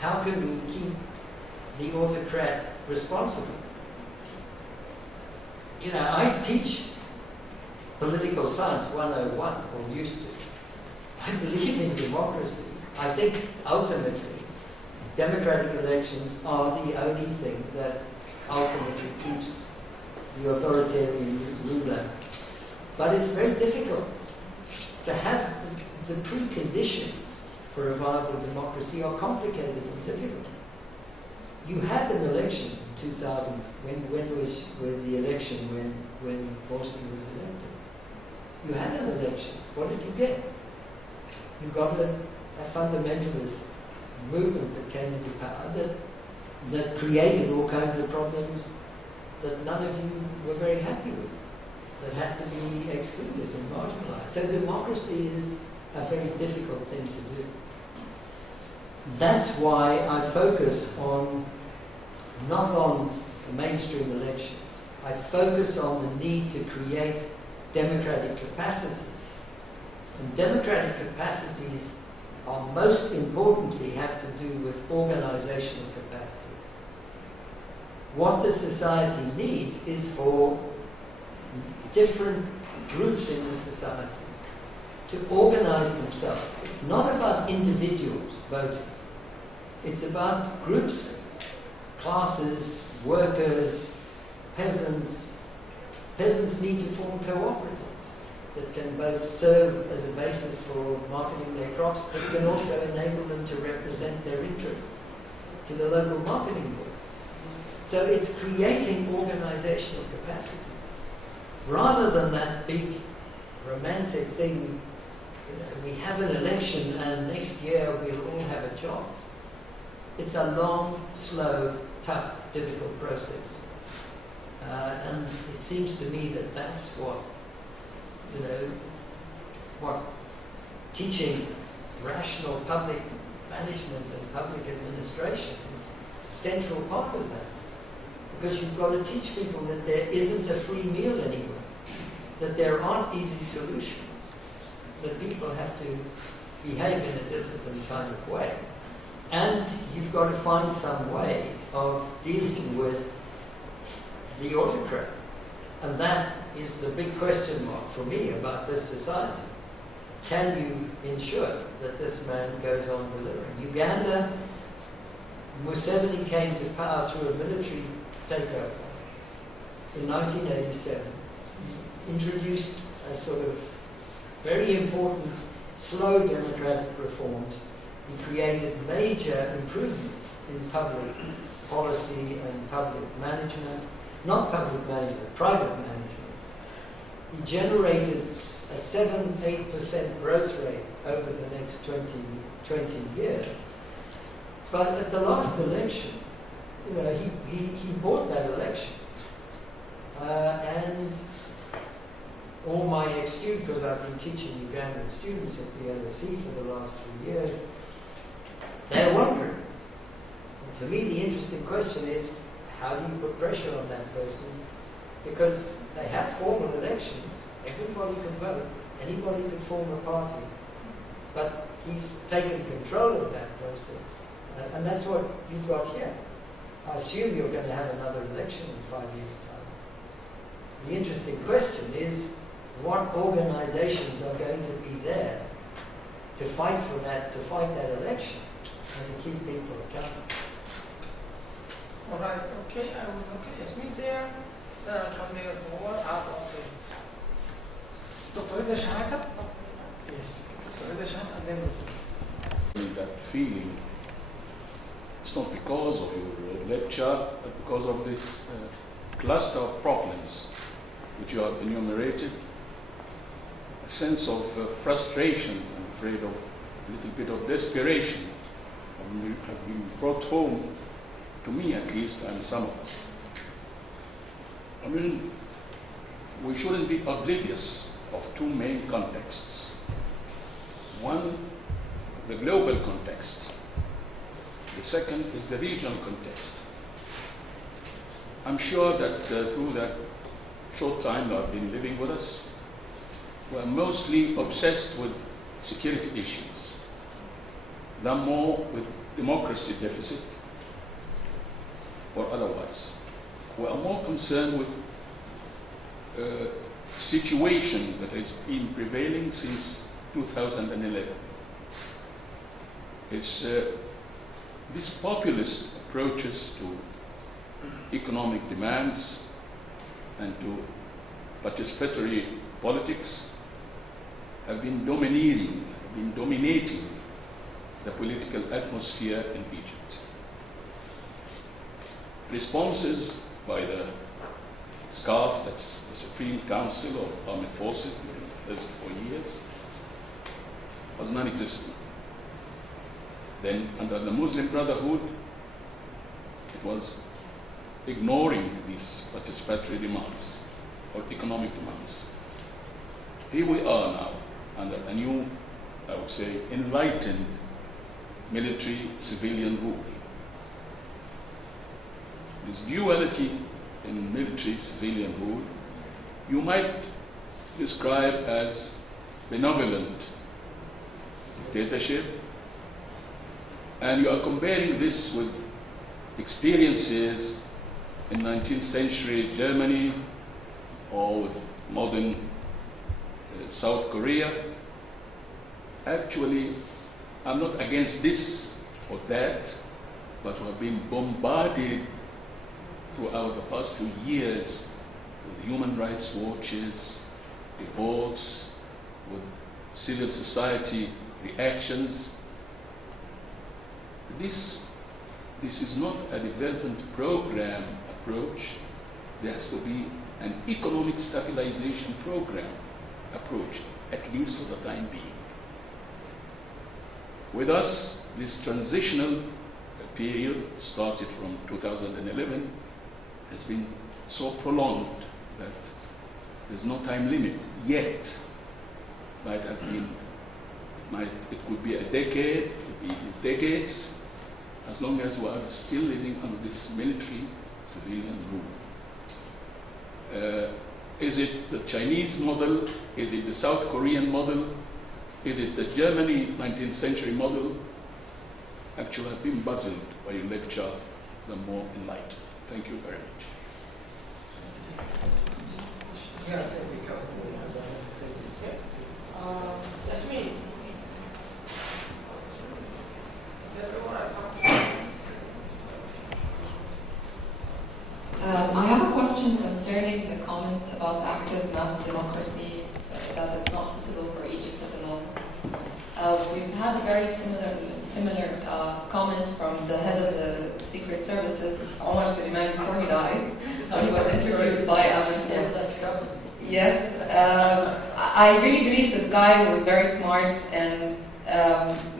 How can we keep the autocrat responsible? You know, I teach Political Science 101, or used to. I believe in democracy. I think ultimately democratic elections are the only thing that ultimately keeps the authoritarian ruler. But it's very difficult to have the preconditions for a viable democracy are complicated and difficult. You had an election in 2000. When was the election when Morsi was elected? You had an election. What did you get? You got a fundamentalist movement that came into power that created all kinds of problems that none of you were very happy with, that had to be excluded and marginalized. So democracy is a very difficult thing to do. That's why I focus on, not on mainstream elections. I focus on the need to create democratic capacities. And democratic capacities are most importantly have to do with organizational capacities. What the society needs is for different groups in the society to organize themselves. It's not about individuals voting. It's about groups, classes, workers, peasants. Peasants need to form cooperatives that can both serve as a basis for marketing their crops, but can also enable them to represent their interests to the local marketing board. So it's creating organizational capacities. Rather than that big romantic thing, you know, we have an election and next year we'll all have a job. It's a long, slow, tough, difficult process. And it seems to me that that's what, you know, what teaching rational public management and public administration is a central part of that. Because you've got to teach people that there isn't a free meal anywhere, that there aren't easy solutions, that people have to behave in a disciplined kind of way. And you've got to find some way of dealing with the autocrat. And that is the big question mark for me about this society. Can you ensure that this man goes on delivering? Uganda, Museveni came to power through a military takeover in 1987. He introduced a sort of very important slow democratic reforms. He created major improvements in public policy and public management. Not public management, private management. He generated a 7-8% growth rate over the next 20 years. But at the last election, you know, he bought that election. And all my ex-students, because I've been teaching Ugandan students at the LSE for the last 3 years, they're wondering. And for me, the interesting question is, how do you put pressure on that person? Because they have formal elections. Everybody can vote. Anybody can form a party. But he's taken control of that process. And that's what you've got here. I assume you're going to have another election in 5 years' time. The interesting question is, what organizations are going to be there to fight for that, to fight that election, and to keep people accountable? All right, okay, I will look at Yasmin there. Then I'll come there to war out of the Dr. Rida Shahata. Yes, Dr. Rida Shahata, and then that feeling, it's not because of your lecture, but because of this cluster of problems which you have enumerated. A sense of frustration, I'm afraid of a little bit of desperation have been brought home, to me at least, and some of us. I mean, we shouldn't be oblivious of two main contexts. One, the global context. The second is the regional context. I'm sure that through that short time I've been living with us, we're mostly obsessed with security issues, than more with democracy deficit or otherwise. We are more concerned with a situation that has been prevailing since 2011. It's these populist approaches to economic demands and to participatory politics have been dominating the political atmosphere in Egypt. Responses by the SCAF, that's the Supreme Council of Armed Forces during the first 4 years, was non-existent. Then under the Muslim Brotherhood, it was ignoring these participatory demands or economic demands. Here we are now under a new, I would say, enlightened military-civilian rule. This duality in military-civilian rule, you might describe as benevolent dictatorship, and you are comparing this with experiences in 19th century Germany or with modern South Korea. Actually, I'm not against this or that, but we have been bombarded throughout the past 2 years with human rights watches, reports, with civil society reactions. This is not a development program approach. There has to be an economic stabilization program approach, at least for the time being. With us, this transitional period started from 2011 has been so prolonged that there's no time limit yet. It could be a decade, it could be decades, as long as we are still living under this military civilian rule. Is it the Chinese model? Is it the South Korean model? Is it the Germany 19th century model? Actually, I've been puzzled by your lecture, the more enlightened. Thank you very much. I have a question concerning the comment about active mass democracy, that it's not suitable for Egypt at the moment. We've had a very similar comment from the head of the Secret Services, Omar Suleiman, before he died, when he was interviewed by Amin. Yes, that's right. Yes, I really believe this guy was very smart, and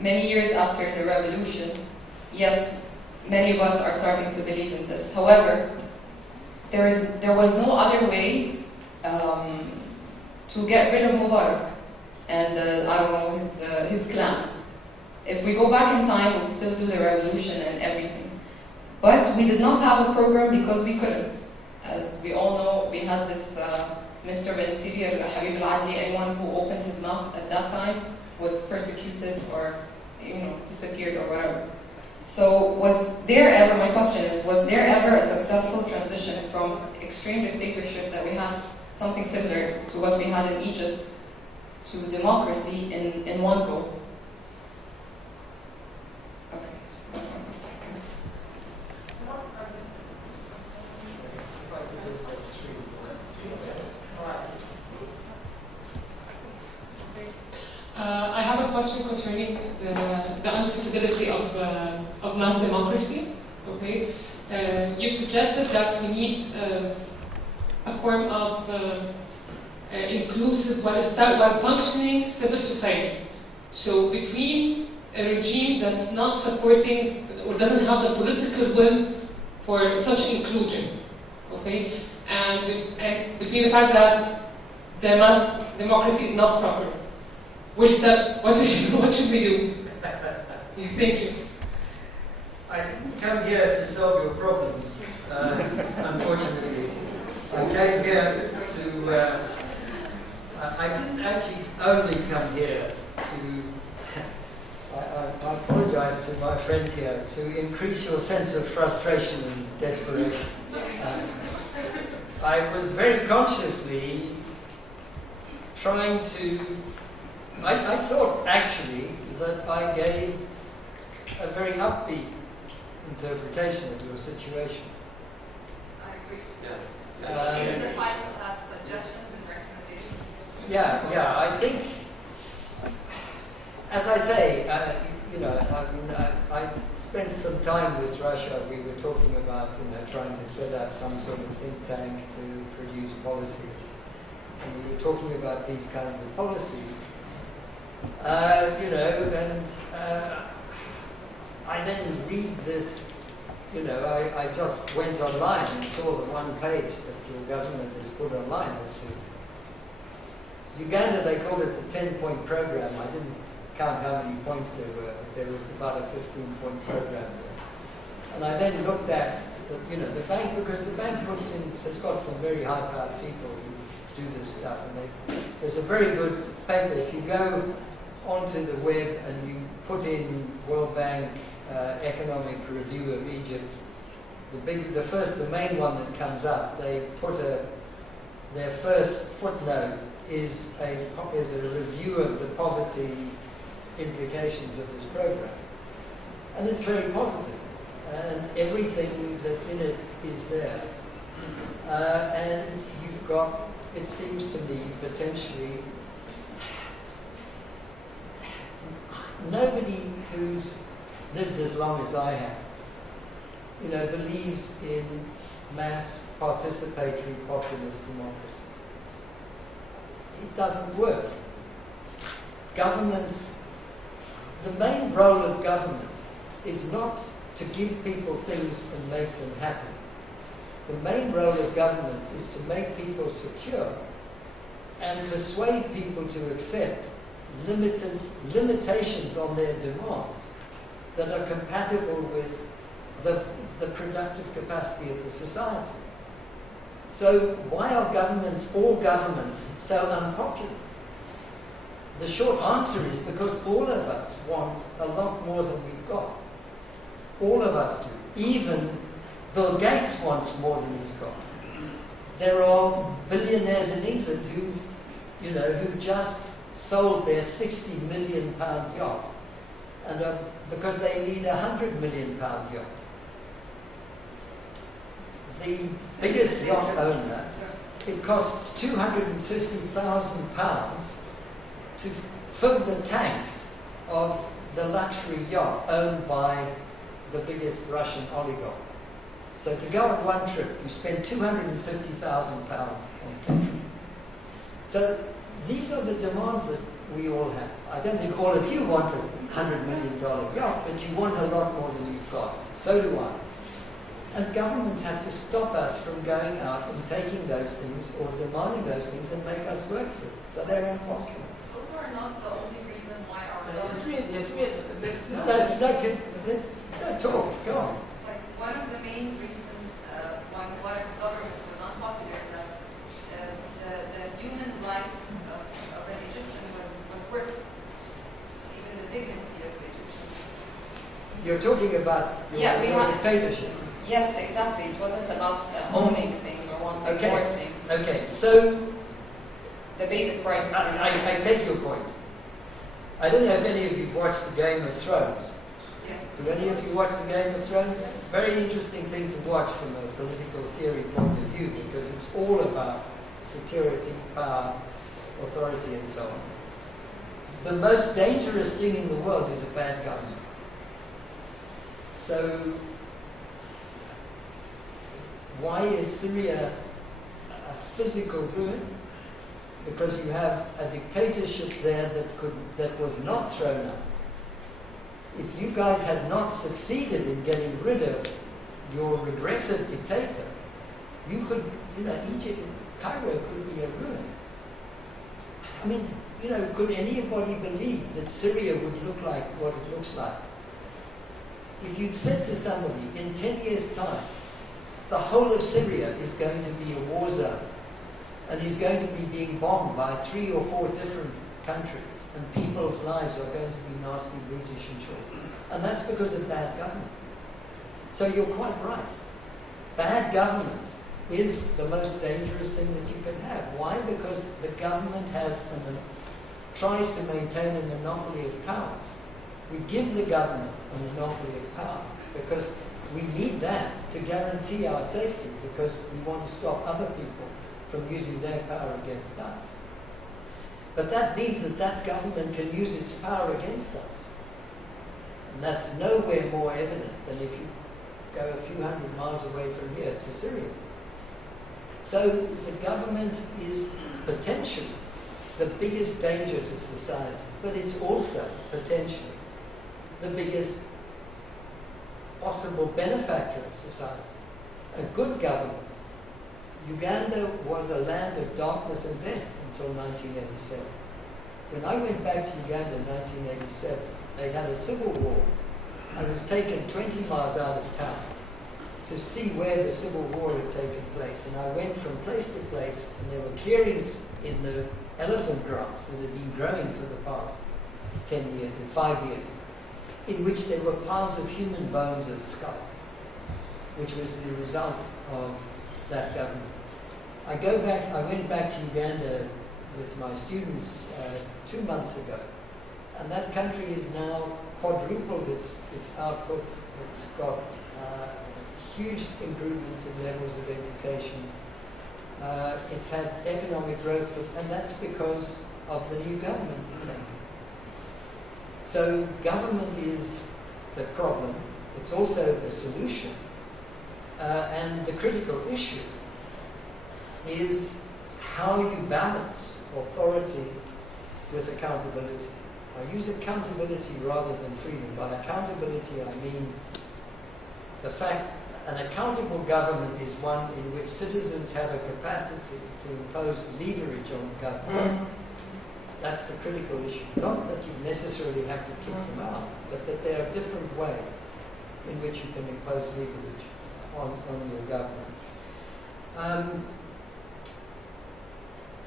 many years after the revolution, yes, many of us are starting to believe in this. However, there was no other way to get rid of Mubarak and I don't know, his clan. If we go back in time, we'd still do the revolution and everything. But we did not have a program because we couldn't. As we all know, we had this Minister of Interior, Habib al-Adli. Anyone who opened his mouth at that time was persecuted or disappeared or whatever. So was there ever, my question is, was there ever a successful transition from extreme dictatorship that we had, something similar to what we had in Egypt, to democracy in one go? Okay, that's my question. I have a question concerning the unsuitability of mass democracy. Okay, you suggested that we need a form of inclusive, while functioning civil society. So between a regime that's not supporting or doesn't have the political will for such inclusion, okay, and and between the fact that the mass democracy is not proper. Which step? What should we do? Thank you. I didn't come here to solve your problems, unfortunately. I came here to, I didn't actually only come here to, I apologize to my friend here, to increase your sense of frustration and desperation. I was very consciously trying to, I thought actually that I gave a very upbeat interpretation of your situation. I agree. Yeah. In the title has suggestions and recommendations. Yeah, I think, as I say, I spent some time with Russia. We were talking about, trying to set up some sort of think tank to produce policies. And we were talking about these kinds of policies. I then read this, I just went online and saw the one page that your government has put online this week. Uganda, they call it the 10-point program. I didn't count how many points there were, but there was about a 15-point program there. And I then looked at, the bank, because the bank has got some very high-powered people who do this stuff. And there's a very good paper. If you go onto the web and you put in World Bank Economic Review of Egypt, the main one that comes up, they put their first footnote is a review of the poverty implications of this program. And it's very positive. And everything that's in it is there. And you've got, it seems to me, potentially, nobody who's lived as long as I have, believes in mass participatory populist democracy. It doesn't work. Governments, the main role of government is not to give people things and make them happy. The main role of government is to make people secure and persuade people to accept limitations on their demands that are compatible with the productive capacity of the society. So why are all governments so unpopular? The short answer is because all of us want a lot more than we've got. All of us do. Even Bill Gates wants more than he's got. There are billionaires in England who've just sold their £60 million yacht, and because they need a £100 million yacht. The biggest yacht owner, it costs £250,000 to fill the tanks of the luxury yacht owned by the biggest Russian oligarch. So to go on one trip, you spend £250,000 on petrol. So these are the demands that we all have. I don't think all of you want a $100 million yacht, but you want a lot more than you've got. So do I. And governments have to stop us from going out and taking those things or demanding those things and make us work for it. So they're unpopular. Those are not the only reason why our Let's talk. Go on. Like one of the main reasons why Mubarak's government was unpopular is that the human life of an Egyptian was worthless. Even the dignity of the Egyptians. You're talking about your dictatorship. Yes, exactly. It wasn't about owning things or wanting more things. Okay, so The basic price. I take your point. I don't know if any of you watched the Game of Thrones. Yeah. Do any of you watch the Game of Thrones? Very interesting thing to watch from a political theory point of view, because it's all about security, power, authority, and so on. The most dangerous thing in the world is a bad government. So, why is Syria a physical ruin? Because you have a dictatorship there that was not thrown up. If you guys had not succeeded in getting rid of your regressive dictator, you could, Egypt, Cairo could be a ruin. I mean, could anybody believe that Syria would look like what it looks like? If you'd said to somebody, in 10 years' time, the whole of Syria is going to be a war zone, and is going to be being bombed by 3 or 4 different countries, and people's lives are going to be nasty, brutish, and short. And that's because of bad government. So you're quite right. Bad government is the most dangerous thing that you can have. Why? Because the government tries to maintain a monopoly of power. We give the government a monopoly of power because we need that to guarantee our safety, because we want to stop other people from using their power against us. But that means that that government can use its power against us. And that's nowhere more evident than if you go a few hundred miles away from here to Syria. So the government is potentially the biggest danger to society, but it's also potentially the biggest possible benefactor of society. A good government. Uganda was a land of darkness and death until 1987. When I went back to Uganda in 1987, they had a civil war. I was taken 20 miles out of town to see where the civil war had taken place. And I went from place to place, and there were clearings in the elephant grass that had been growing for the past 10 years, 5 years, in which there were piles of human bones and skulls, which was the result of that government. I went back to Uganda with my students 2 months ago, and that country is now quadrupled its output. It's got huge improvements in levels of education. It's had economic growth, and that's because of the new government. So government is the problem. It's also the solution. And the critical issue is how you balance authority with accountability. I use accountability rather than freedom. By accountability, I mean the fact an accountable government is one in which citizens have a capacity to impose leverage on the government. That's the critical issue. Not that you necessarily have to kick them out, but that there are different ways in which you can impose leverage on your government.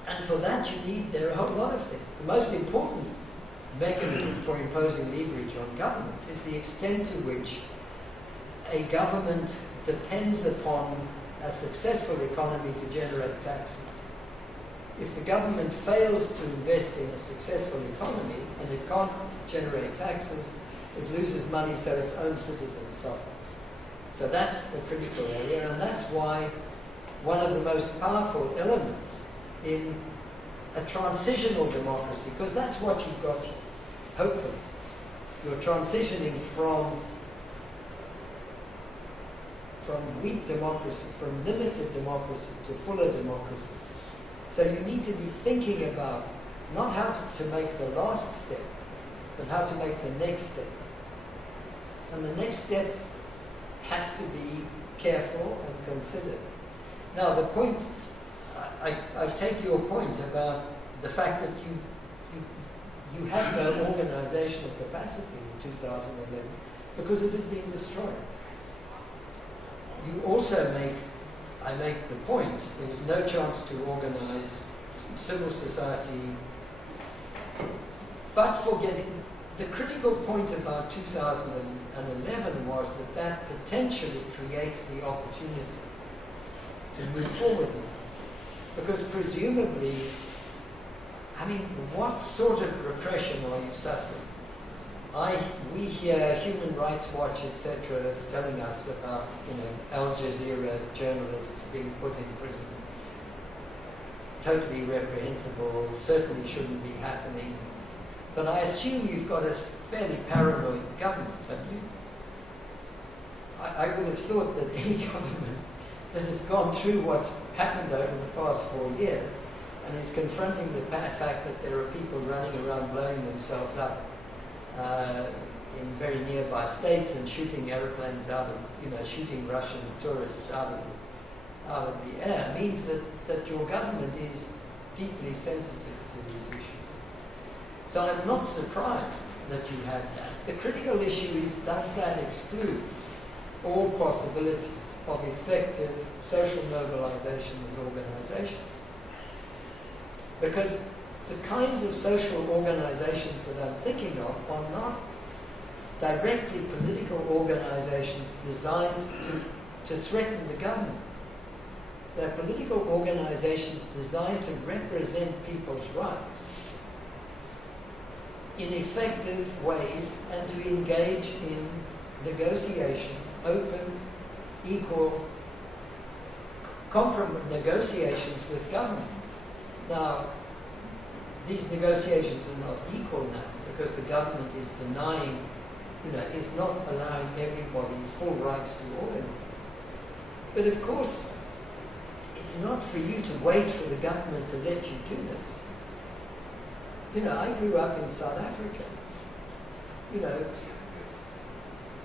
And for that there are a whole lot of things. The most important mechanism for imposing leverage on government is the extent to which a government depends upon a successful economy to generate taxes. If the government fails to invest in a successful economy and it can't generate taxes, it loses money, so its own citizens suffer. So that's the critical area, and that's why one of the most powerful elements in a transitional democracy, because that's what you've got here, hopefully. You're transitioning from weak democracy, from limited democracy to fuller democracy. So you need to be thinking about not how to make the last step, but how to make the next step. And the next step has to be careful and considered. Now the point, I take your point about the fact that you have no organizational capacity in 2011 because it had been destroyed. You also I make the point, there was no chance to organize civil society, but the critical point about 2011 was that potentially creates the opportunity to move forward. Because presumably, I mean, what sort of repression are you suffering? We hear Human Rights Watch, etc., is telling us about, Al Jazeera journalists being put in prison. Totally reprehensible, certainly shouldn't be happening. But I assume you've got a fairly paranoid government, don't you? I would have thought that any government that has gone through what's happened over the past 4 years and is confronting the fact that there are people running around blowing themselves up in very nearby states and shooting airplanes out of, shooting Russian tourists out of out of the air means that your government is deeply sensitive to these issues. So I'm not surprised that you have that. The critical issue is, does that exclude all possibilities of effective social mobilization and organization? Because the kinds of social organizations that I'm thinking of are not directly political organizations designed to threaten the government. They're political organizations designed to represent people's rights in effective ways and to engage in negotiation, open, equal negotiations with government. Now, these negotiations are not equal now because the government is denying, is not allowing everybody full rights to organize. But of course, it's not for you to wait for the government to let you do this. I grew up in South Africa.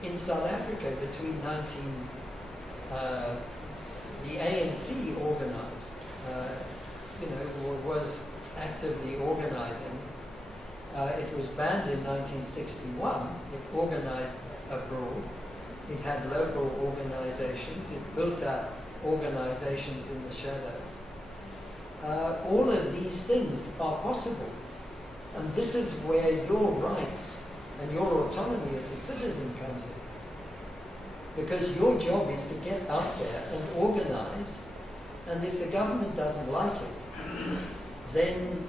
In South Africa between the ANC organized, was actively organizing. It was banned in 1961. It organized abroad. It had local organizations. It built up organizations in the shadows. All of these things are possible. And this is where your rights and your autonomy as a citizen comes in. Because your job is to get out there and organize. And if the government doesn't like it, then,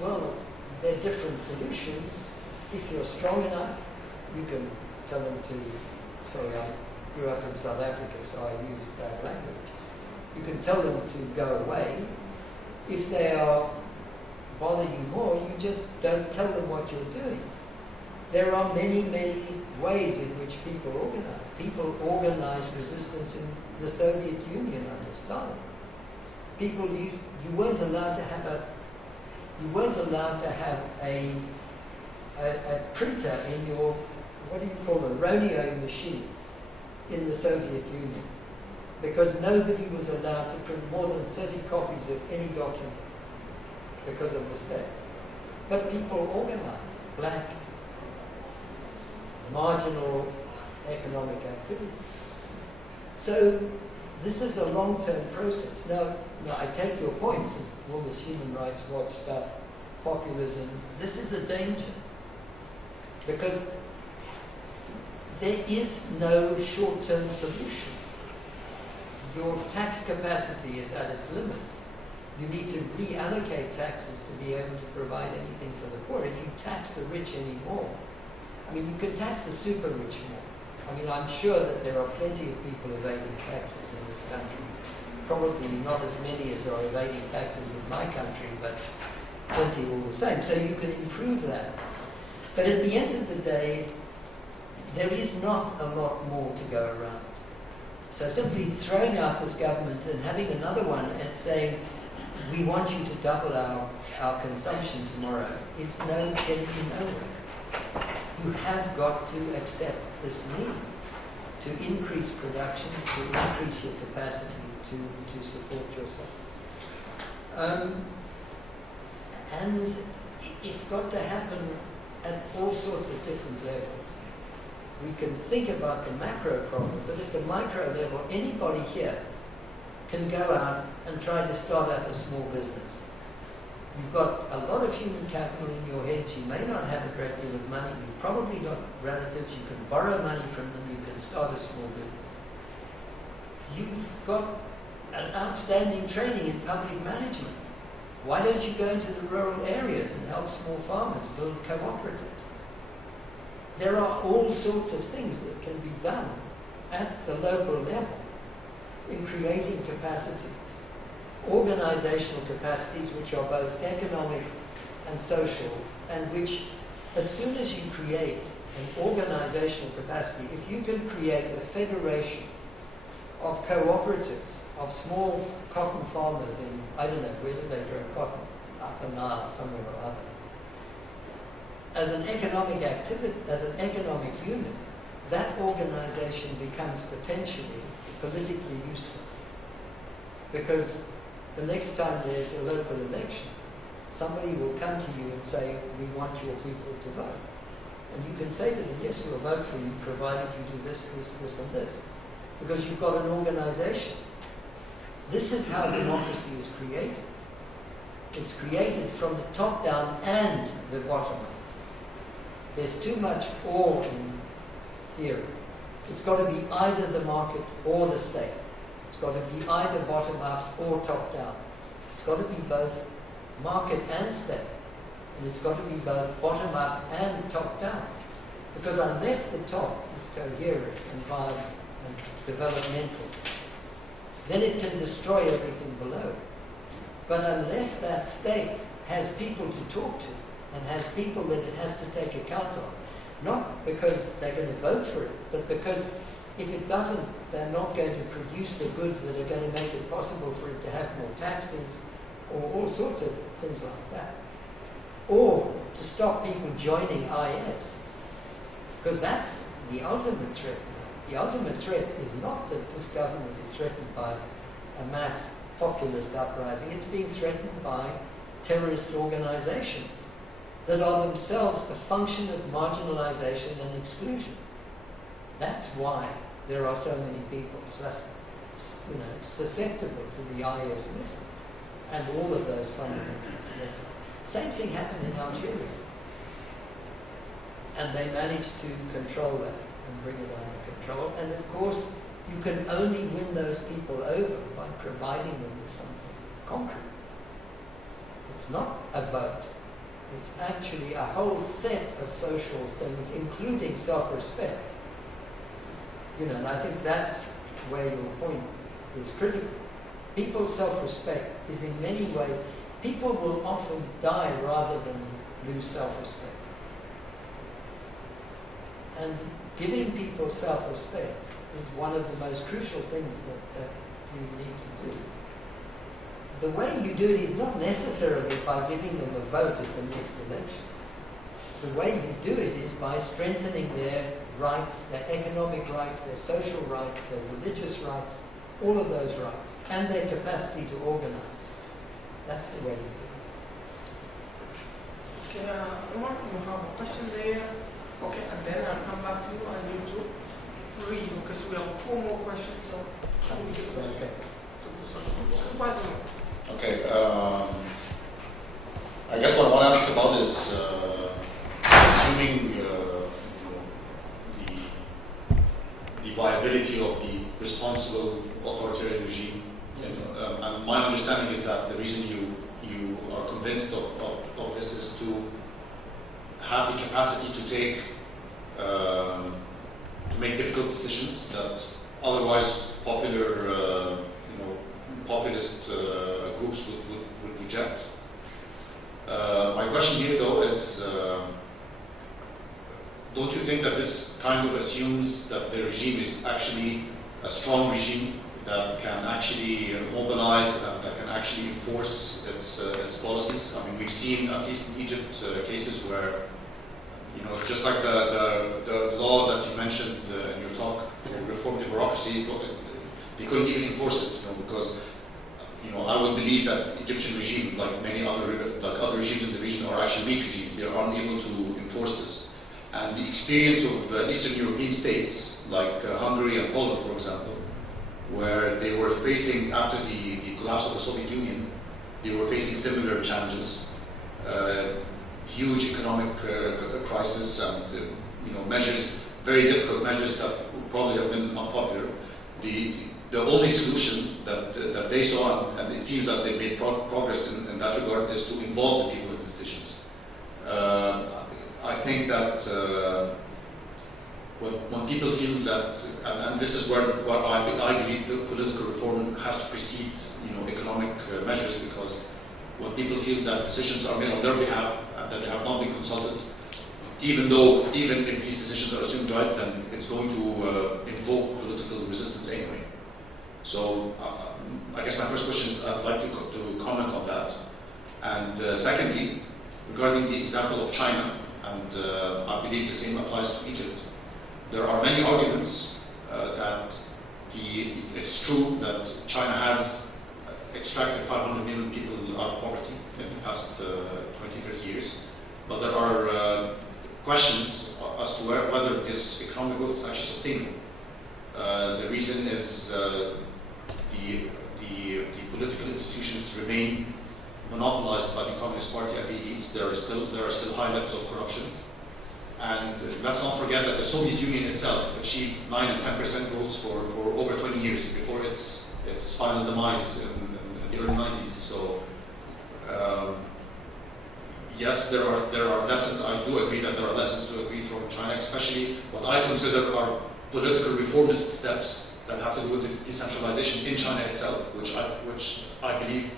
well, there are different solutions. If you're strong enough, you can tell them to, sorry, I grew up in South Africa, so I use bad language. You can tell them to go away. If they are bother you more, you just don't tell them what you're doing. There are many, many ways in which people organize. People organize resistance in the Soviet Union under Stalin. People, you weren't allowed to have a printer in your, what do you call a Roneo machine in the Soviet Union, because nobody was allowed to print more than 30 copies of any document because of the state. But people organized, black, marginal economic activity. So this is a long-term process. Now, I take your points of all this Human Rights Watch stuff, populism. This is a danger because there is no short-term solution. Your tax capacity is at its limits. You need to reallocate taxes to be able to provide anything for the poor. If you tax the rich anymore, you could tax the super rich more. I'm sure that there are plenty of people evading taxes in this country. Probably not as many as are evading taxes in my country, but plenty all the same. So you can improve that. But at the end of the day, there is not a lot more to go around. So simply throwing out this government and having another one and saying, we want you to double our consumption tomorrow is getting you nowhere. You have got to accept this need to increase production, to increase your capacity to support yourself. And it's got to happen at all sorts of different levels. We can think about the macro problem, but at the micro level, anybody here can go out and try to start up a small business. You've got a lot of human capital in your heads. You may not have a great deal of money. You've probably got relatives. You can borrow money from them. You can start a small business. You've got an outstanding training in public management. Why don't you go into the rural areas and help small farmers build cooperatives? There are all sorts of things that can be done at the local level in creating capacities. Organizational capacities which are both economic and social, and which, as soon as you create an organizational capacity, if you can create a federation of cooperatives, of small cotton farmers in, I don't know, where do they grow cotton? Up the Nile, somewhere or other. As an economic activity, as an economic unit, that organization becomes potentially politically useful. Because the next time there's a local election, somebody will come to you and say, we want your people to vote. And you can say to them, yes, we'll vote for you, provided you do this, this, this, and this. Because you've got an organization. This is how democracy is created. It's created from the top down and the bottom up. There's too much awe in theory. It's got to be either the market or the state. It's got to be either bottom up or top down. It's got to be both market and state. And it's got to be both bottom up and top down. Because unless the top is coherent and vibrant and developmental, then it can destroy everything below. But unless that state has people to talk to and has people that it has to take account of, not because they're going to vote for it, but because if it doesn't, they're not going to produce the goods that are going to make it possible for it to have more taxes or all sorts of things like that. Or to stop people joining IS. Because that's the ultimate threat now. The ultimate threat is not that this government is threatened by a mass populist uprising. It's being threatened by terrorist organizations that are themselves a function of marginalization and exclusion. That's why there are so many people susceptible to the IS message and all of those fundamentalist messages. Same thing happened in Algeria. And they managed to control that and bring it under control. And of course, you can only win those people over by providing them with something concrete. It's not a vote. It's actually a whole set of social things, including self-respect. You know, and I think that's where your point is critical. People's self-respect is in many ways, people will often die rather than lose self-respect. And giving people self-respect is one of the most crucial things that we need to do. The way you do it is not necessarily by giving them a vote at the next election. The way you do it is by strengthening their rights, their economic rights, their social rights, their religious rights, all of those rights, and their capacity to organize. That's the way you do it. Okay, Omar, you have a question there. Okay, and then I'll come back to you and you two, three, because we have 4 more questions, so we take those. Okay. Okay, I guess what I want to ask about is assuming the viability of the responsible authoritarian regime. And my understanding is that the reason you are convinced of this is to have the capacity to take to make difficult decisions that otherwise popular populist groups would reject. My question here, though, is don't you think that this kind of assumes that the regime is actually a strong regime that can actually mobilize, that can actually enforce its policies? I mean, we've seen, at least in Egypt, cases where, just like the law that you mentioned in your talk, reform the bureaucracy, they couldn't even enforce it, because I would believe that the Egyptian regime, like many other regimes in the region, are actually weak regimes. They are unable to enforce this. And the experience of Eastern European states, like Hungary and Poland, for example, where they were facing, after the collapse of the Soviet Union, they were facing similar challenges, huge economic crisis, and measures, very difficult measures that would probably have been unpopular. The only solution that they saw, and it seems that they made progress in that regard, is to involve the people in decisions. I think that when people feel that, and this is what I believe political reform has to precede, economic measures, because when people feel that decisions are made on their behalf and that they have not been consulted, even if these decisions are assumed right, then it's going to invoke political resistance anyway. So I guess my first question is, I'd like to comment on that. And secondly, regarding the example of China, and I believe the same applies to Egypt, there are many arguments that it's true that China has extracted 500 million people out of poverty in the past 20, 30 years. But there are questions as to whether this economic growth is actually sustainable. The reason is the political institutions remain monopolized by the Communist Party and the elites. There are still high levels of corruption. And let's not forget that the Soviet Union itself achieved 9 and 10% growth for over 20 years before its final demise in the early 90s. So yes, there are lessons. I do agree that there are lessons to agree from China, especially what I consider are political reformist steps that have to do with this decentralization in China itself, which I believe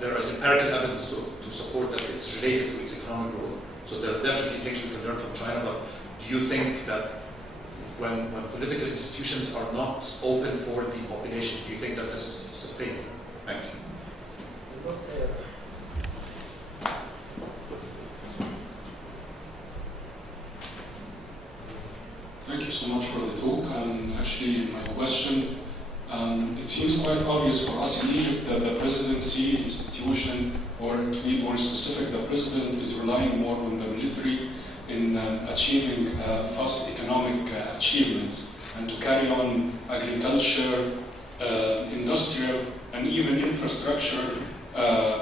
there is empirical evidence to support that it's related to its economic growth. So there are definitely things we can learn from China, but do you think that when political institutions are not open for the population, do you think that this is sustainable? Thank you. Thank you so much for the talk. Actually, my question, it seems quite obvious for us in Egypt that the presidency institution, or to be more specific, the president is relying more on the military in achieving fast economic achievements, and to carry on agriculture, industrial, and even infrastructure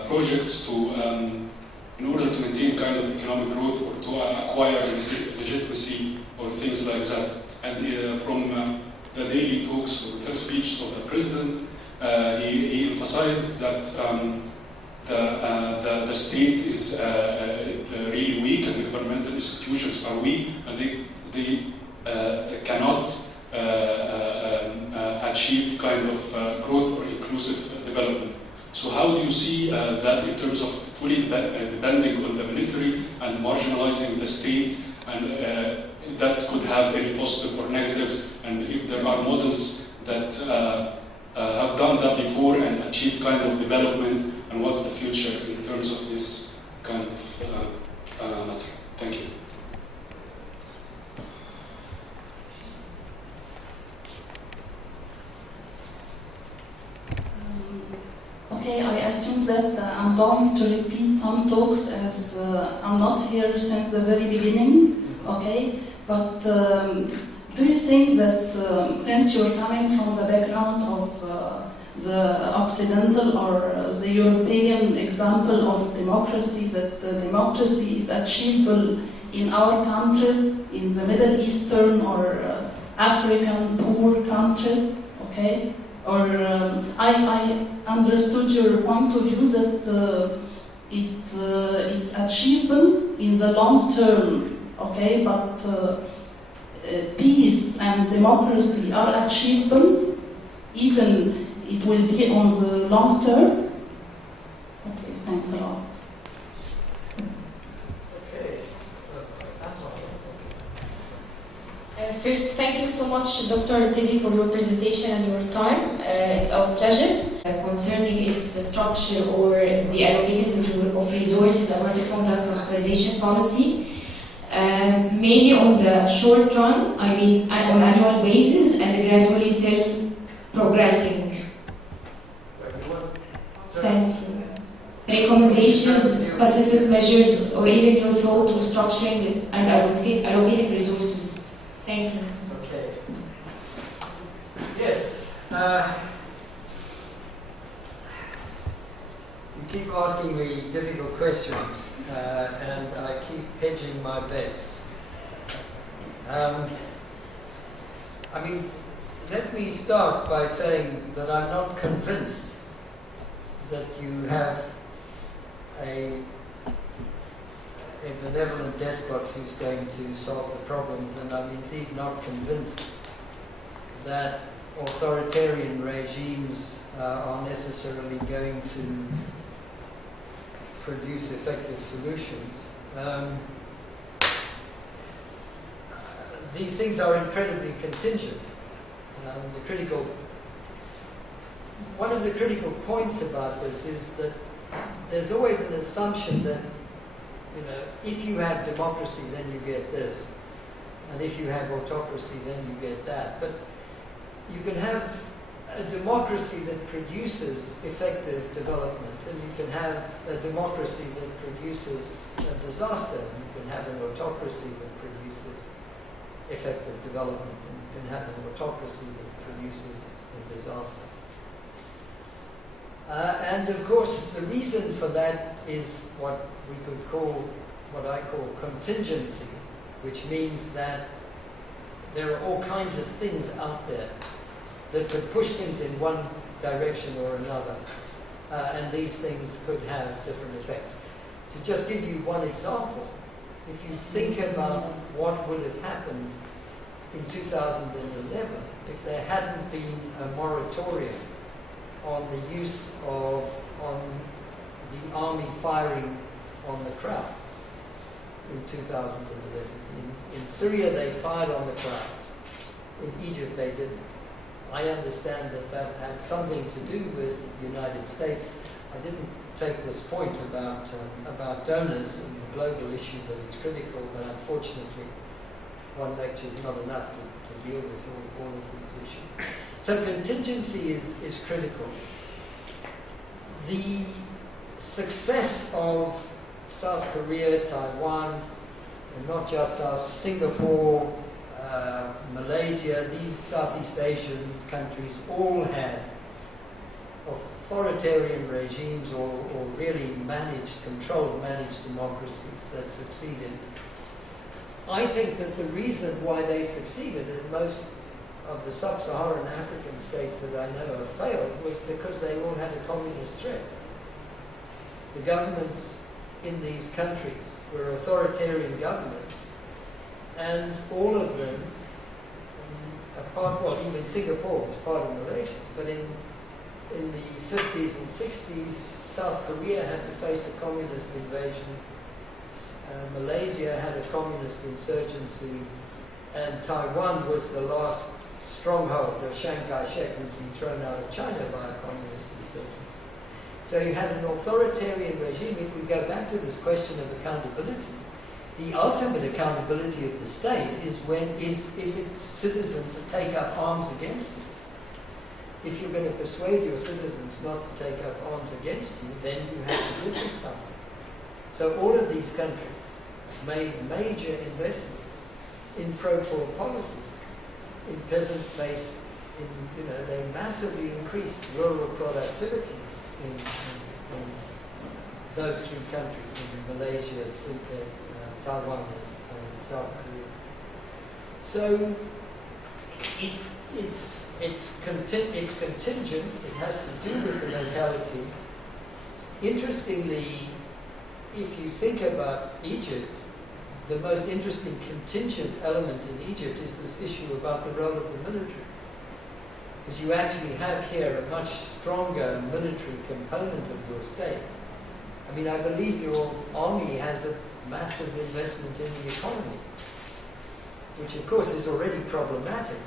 projects in order to maintain kind of economic growth or to acquire legitimacy or things like that. And from the daily talks or the speeches of the president, he emphasized that the state is really weak and the governmental institutions are weak, and they cannot achieve kind of growth or inclusive development. So how do you see that in terms of fully depending on the military and marginalizing the state, and that could have any positive or negatives, and if there are models that have done that before and achieved kind of development, and what the future in terms of this kind of matter. Thank you. Okay, I assume that I'm going to repeat some talks as I'm not here since the very beginning, okay? But do you think that since you're coming from the background of the Occidental or the European example of democracy, that democracy is achievable in our countries, in the Middle Eastern or African poor countries, okay? Or I understood your point of view that it's achievable in the long term, okay? But peace and democracy are achievable, even it will be on the long term. Okay, thanks a lot. Okay, that's all. First, thank you so much, Dr. Teddy, for your presentation and your time. It's our pleasure. Concerning its structure or the allocating of resources apart from the subsidization policy, mainly on the short run, I mean on annual basis, and gradually till progressing. Thank you. Recommendations, specific measures, or even your thought of structuring and allocating resources. Thank you. Okay. Yes. You keep asking me difficult questions, and I keep hedging my bets. I mean, let me start by saying that I'm not convinced that you have a benevolent despot who's going to solve the problems, and I'm indeed not convinced that authoritarian regimes are necessarily going to produce effective solutions. These things are incredibly contingent. One of the critical points about this is that there's always an assumption that, you know, if you have democracy, then you get this, and if you have autocracy, then you get that. But you can have a democracy that produces effective development, and you can have a democracy that produces a disaster, and you can have an autocracy that produces effective development, and you can have an autocracy that produces a disaster. And of course, the reason for that is what we could call, what I call contingency, which means that there are all kinds of things out there that could push things in one direction or another, and these things could have different effects. To just give you one example, if you think about what would have happened in 2011 if there hadn't been a moratorium on the use of, on the army firing on the crowd in 2011. In Syria they fired on the crowd. In Egypt they didn't. I understand that that had something to do with the United States. I didn't take this point about donors and the global issue that it's critical, but unfortunately one lecture is not enough to deal with all of these issues. So contingency is critical. The success of South Korea, Taiwan, and not just South, Singapore, Malaysia, these Southeast Asian countries all had authoritarian regimes or really controlled managed democracies that succeeded. I think that the reason why they succeeded in most of the sub-Saharan African states that I know have failed was because they all had a communist threat. The governments in these countries were authoritarian governments, and all of them, apart, well, even Singapore was part of Malaysia, but in the 50s and 60s, South Korea had to face a communist invasion, Malaysia had a communist insurgency, and Taiwan was the last stronghold of Chiang Kai-shek, who'd been thrown out of China by a communist insurgency. So you had an authoritarian regime. If we go back to this question of accountability, the ultimate accountability of the state is if its citizens take up arms against it. If you're going to persuade your citizens not to take up arms against you, then you have to give them something. So all of these countries made major investments in pro-poor policies, in peasant-based, they massively increased rural productivity in those three countries, in Malaysia, Taiwan, and South Korea. So it's contingent. It has to do with the locality. Interestingly, if you think about Egypt, the most interesting contingent element in Egypt is this issue about the role of the military. Because you actually have here a much stronger military component of your state. I mean, I believe your army has a massive investment in the economy, which of course is already problematic,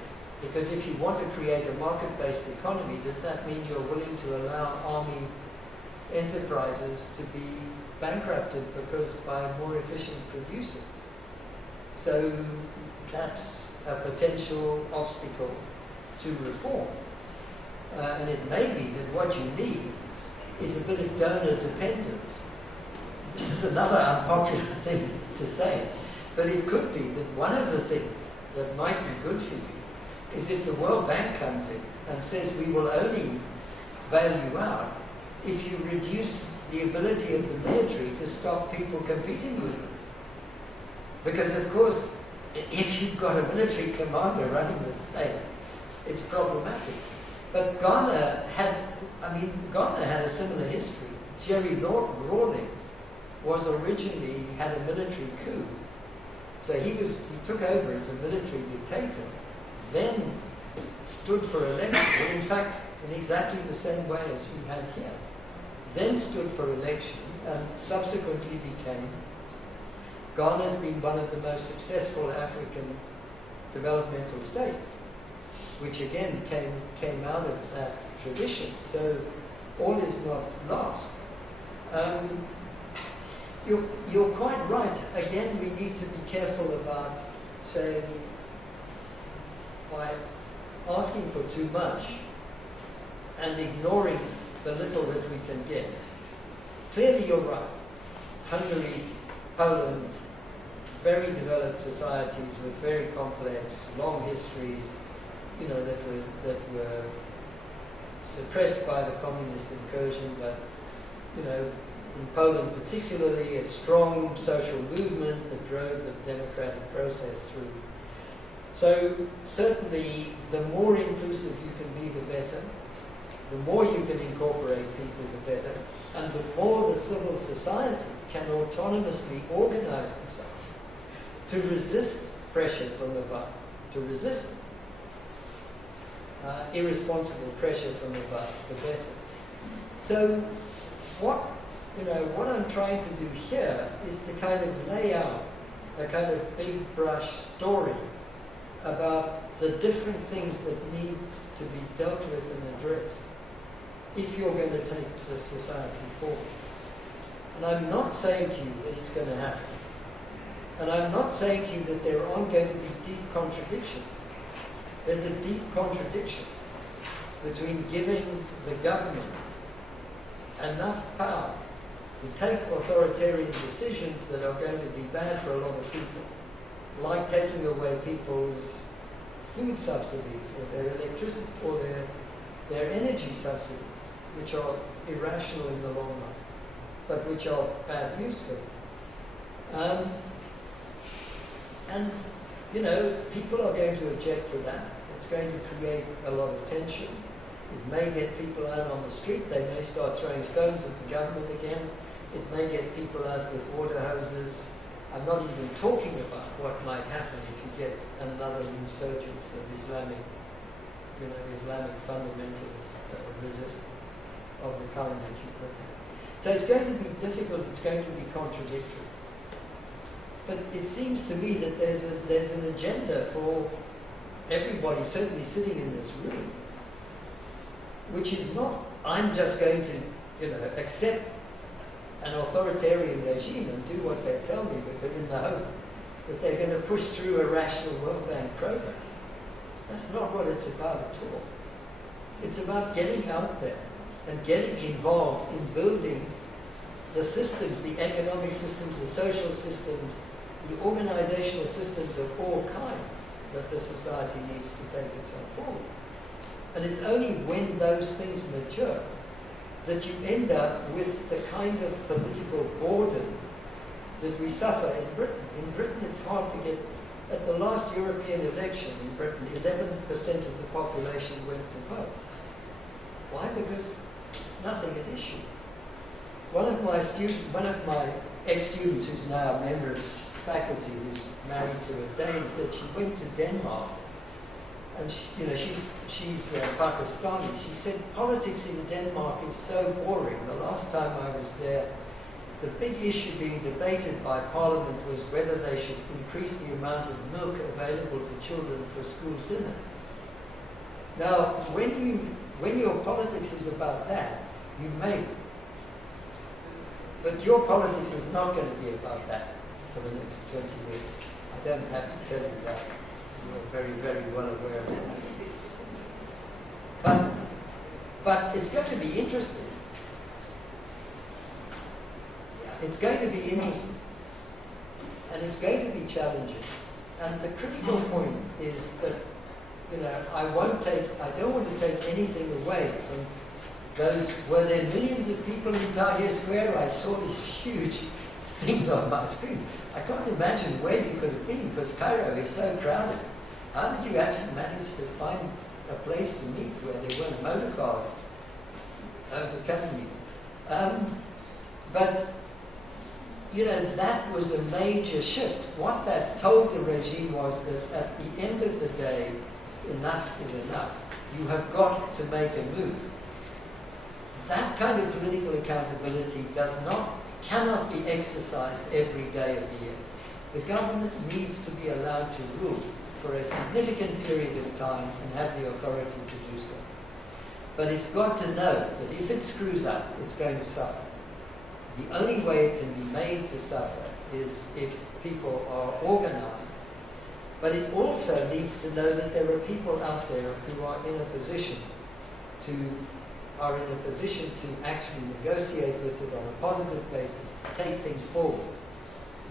because if you want to create a market-based economy, does that mean you're willing to allow army enterprises to be bankrupted because by more efficient producers? So that's a potential obstacle to reform. And it may be that what you need is a bit of donor dependence. This is another unpopular thing to say, but it could be that one of the things that might be good for you is if the World Bank comes in and says we will only bail you out if you reduce the ability of the military to stop people competing with them. Because of course, if you've got a military commander running the state, it's problematic. But Ghana had a similar history. Jerry Rawlings had a military coup. So he took over as a military dictator, then stood for election, in fact, in exactly the same way as you had here. Then stood for election and subsequently became. Ghana's been one of the most successful African developmental states, which again came out of that tradition. So all is not lost. You're quite right. Again, we need to be careful about saying by asking for too much, and ignoring the little that we can get. Clearly you're right. Hungary, Poland, very developed societies with very complex, long histories, you know, that were suppressed by the communist incursion, but, you know, in Poland particularly, a strong social movement that drove the democratic process through. So certainly, the more inclusive you can be, the better. The more you can incorporate people, the better. And the more the civil society can autonomously organize itself to resist pressure from above, to resist irresponsible pressure from above, the better. So what I'm trying to do here is to kind of lay out a kind of big brush story about the different things that need to be dealt with and addressed if you're going to take the society forward. And I'm not saying to you that it's going to happen. And I'm not saying to you that there aren't going to be deep contradictions. There's a deep contradiction between giving the government enough power to take authoritarian decisions that are going to be bad for a lot of people, like taking away people's food subsidies or their electricity or their energy subsidies, which are irrational in the long run, but which are bad news for them. And, you know, people are going to object to that. It's going to create a lot of tension. It may get people out on the street. They may start throwing stones at the government again. It may get people out with water hoses. I'm not even talking about what might happen if you get another resurgence of Islamic fundamentalist resistance of the kind that you put there. So it's going to be difficult. It's going to be contradictory. But it seems to me that there's an agenda for everybody, certainly sitting in this room, which is not, I'm just going to, you know, accept an authoritarian regime and do what they tell me, but in the hope that they're going to push through a rational World Bank program. That's not what it's about at all. It's about getting out there and getting involved in building the systems, the economic systems, the social systems, the organizational systems of all kinds that the society needs to take itself forward. And it's only when those things mature that you end up with the kind of political boredom that we suffer in Britain. In Britain, it's hard to get, at the last European election in Britain, 11% of the population went to vote. Why? Because it's nothing at issue. One of my ex-students who's now a member of faculty who's married to a Dane said she went to Denmark, and she's Pakistani. She said politics in Denmark is so boring. The last time I was there, the big issue being debated by Parliament was whether they should increase the amount of milk available to children for school dinners. Now, when your politics is about that, you may. But your politics is not going to be about that for the next 20 years. I don't have to tell you that. You're very, very well aware of that. But it's going to be interesting. It's going to be interesting. And it's going to be challenging. And the critical point is that, I don't want to take anything away from those. Were there millions of people in Tahrir Square? I saw these huge things on my screen. I can't imagine where you could have been because Cairo is so crowded. How did you actually manage to find a place to meet where there weren't motor cars overcoming you? But, that was a major shift. What that told the regime was that at the end of the day, enough is enough. You have got to make a move. That kind of political accountability cannot be exercised every day of the year. The government needs to be allowed to rule for a significant period of time and have the authority to do so. But it's got to know that if it screws up, it's going to suffer. The only way it can be made to suffer is if people are organized. But it also needs to know that there are people out there who are in a position to are in a position to actually negotiate with it on a positive basis, to take things forward.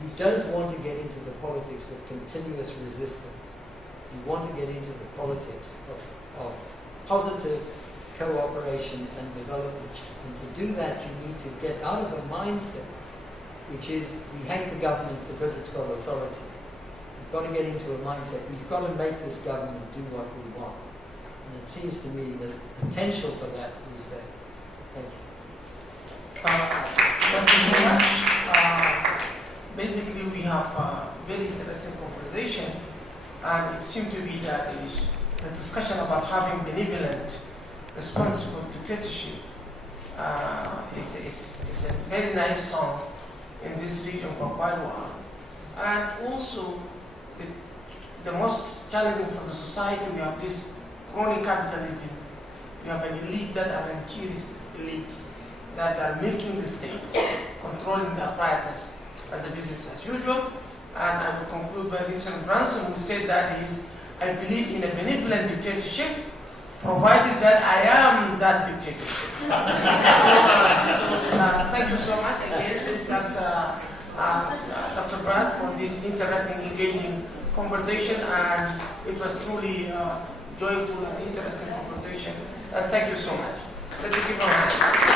You don't want to get into the politics of continuous resistance. You want to get into the politics of positive cooperation and development. And to do that, you need to get out of a mindset which is, we hate the government because it's got authority. We've got to get into a mindset, we've got to make this government do what we want. And it seems to me that the potential for that is there. Thank you. Thank you so much. Basically, we have a very interesting conversation, and it seems to be that the discussion about having benevolent, responsible dictatorship is a very nice song in this region for quite a while. And also, the most challenging for the society, we have this crony capitalism. We have an elite that are incurist elites that are milking the states, controlling the apparatus and the business as usual. And I will conclude by Vincent Branson, who said that I believe in a benevolent dictatorship, provided that I am that dictatorship. Thank you so much again. This is Dr. Brad for this interesting, engaging conversation, and it was truly joyful and interesting conversation. Thank you so much. Let's give our hands.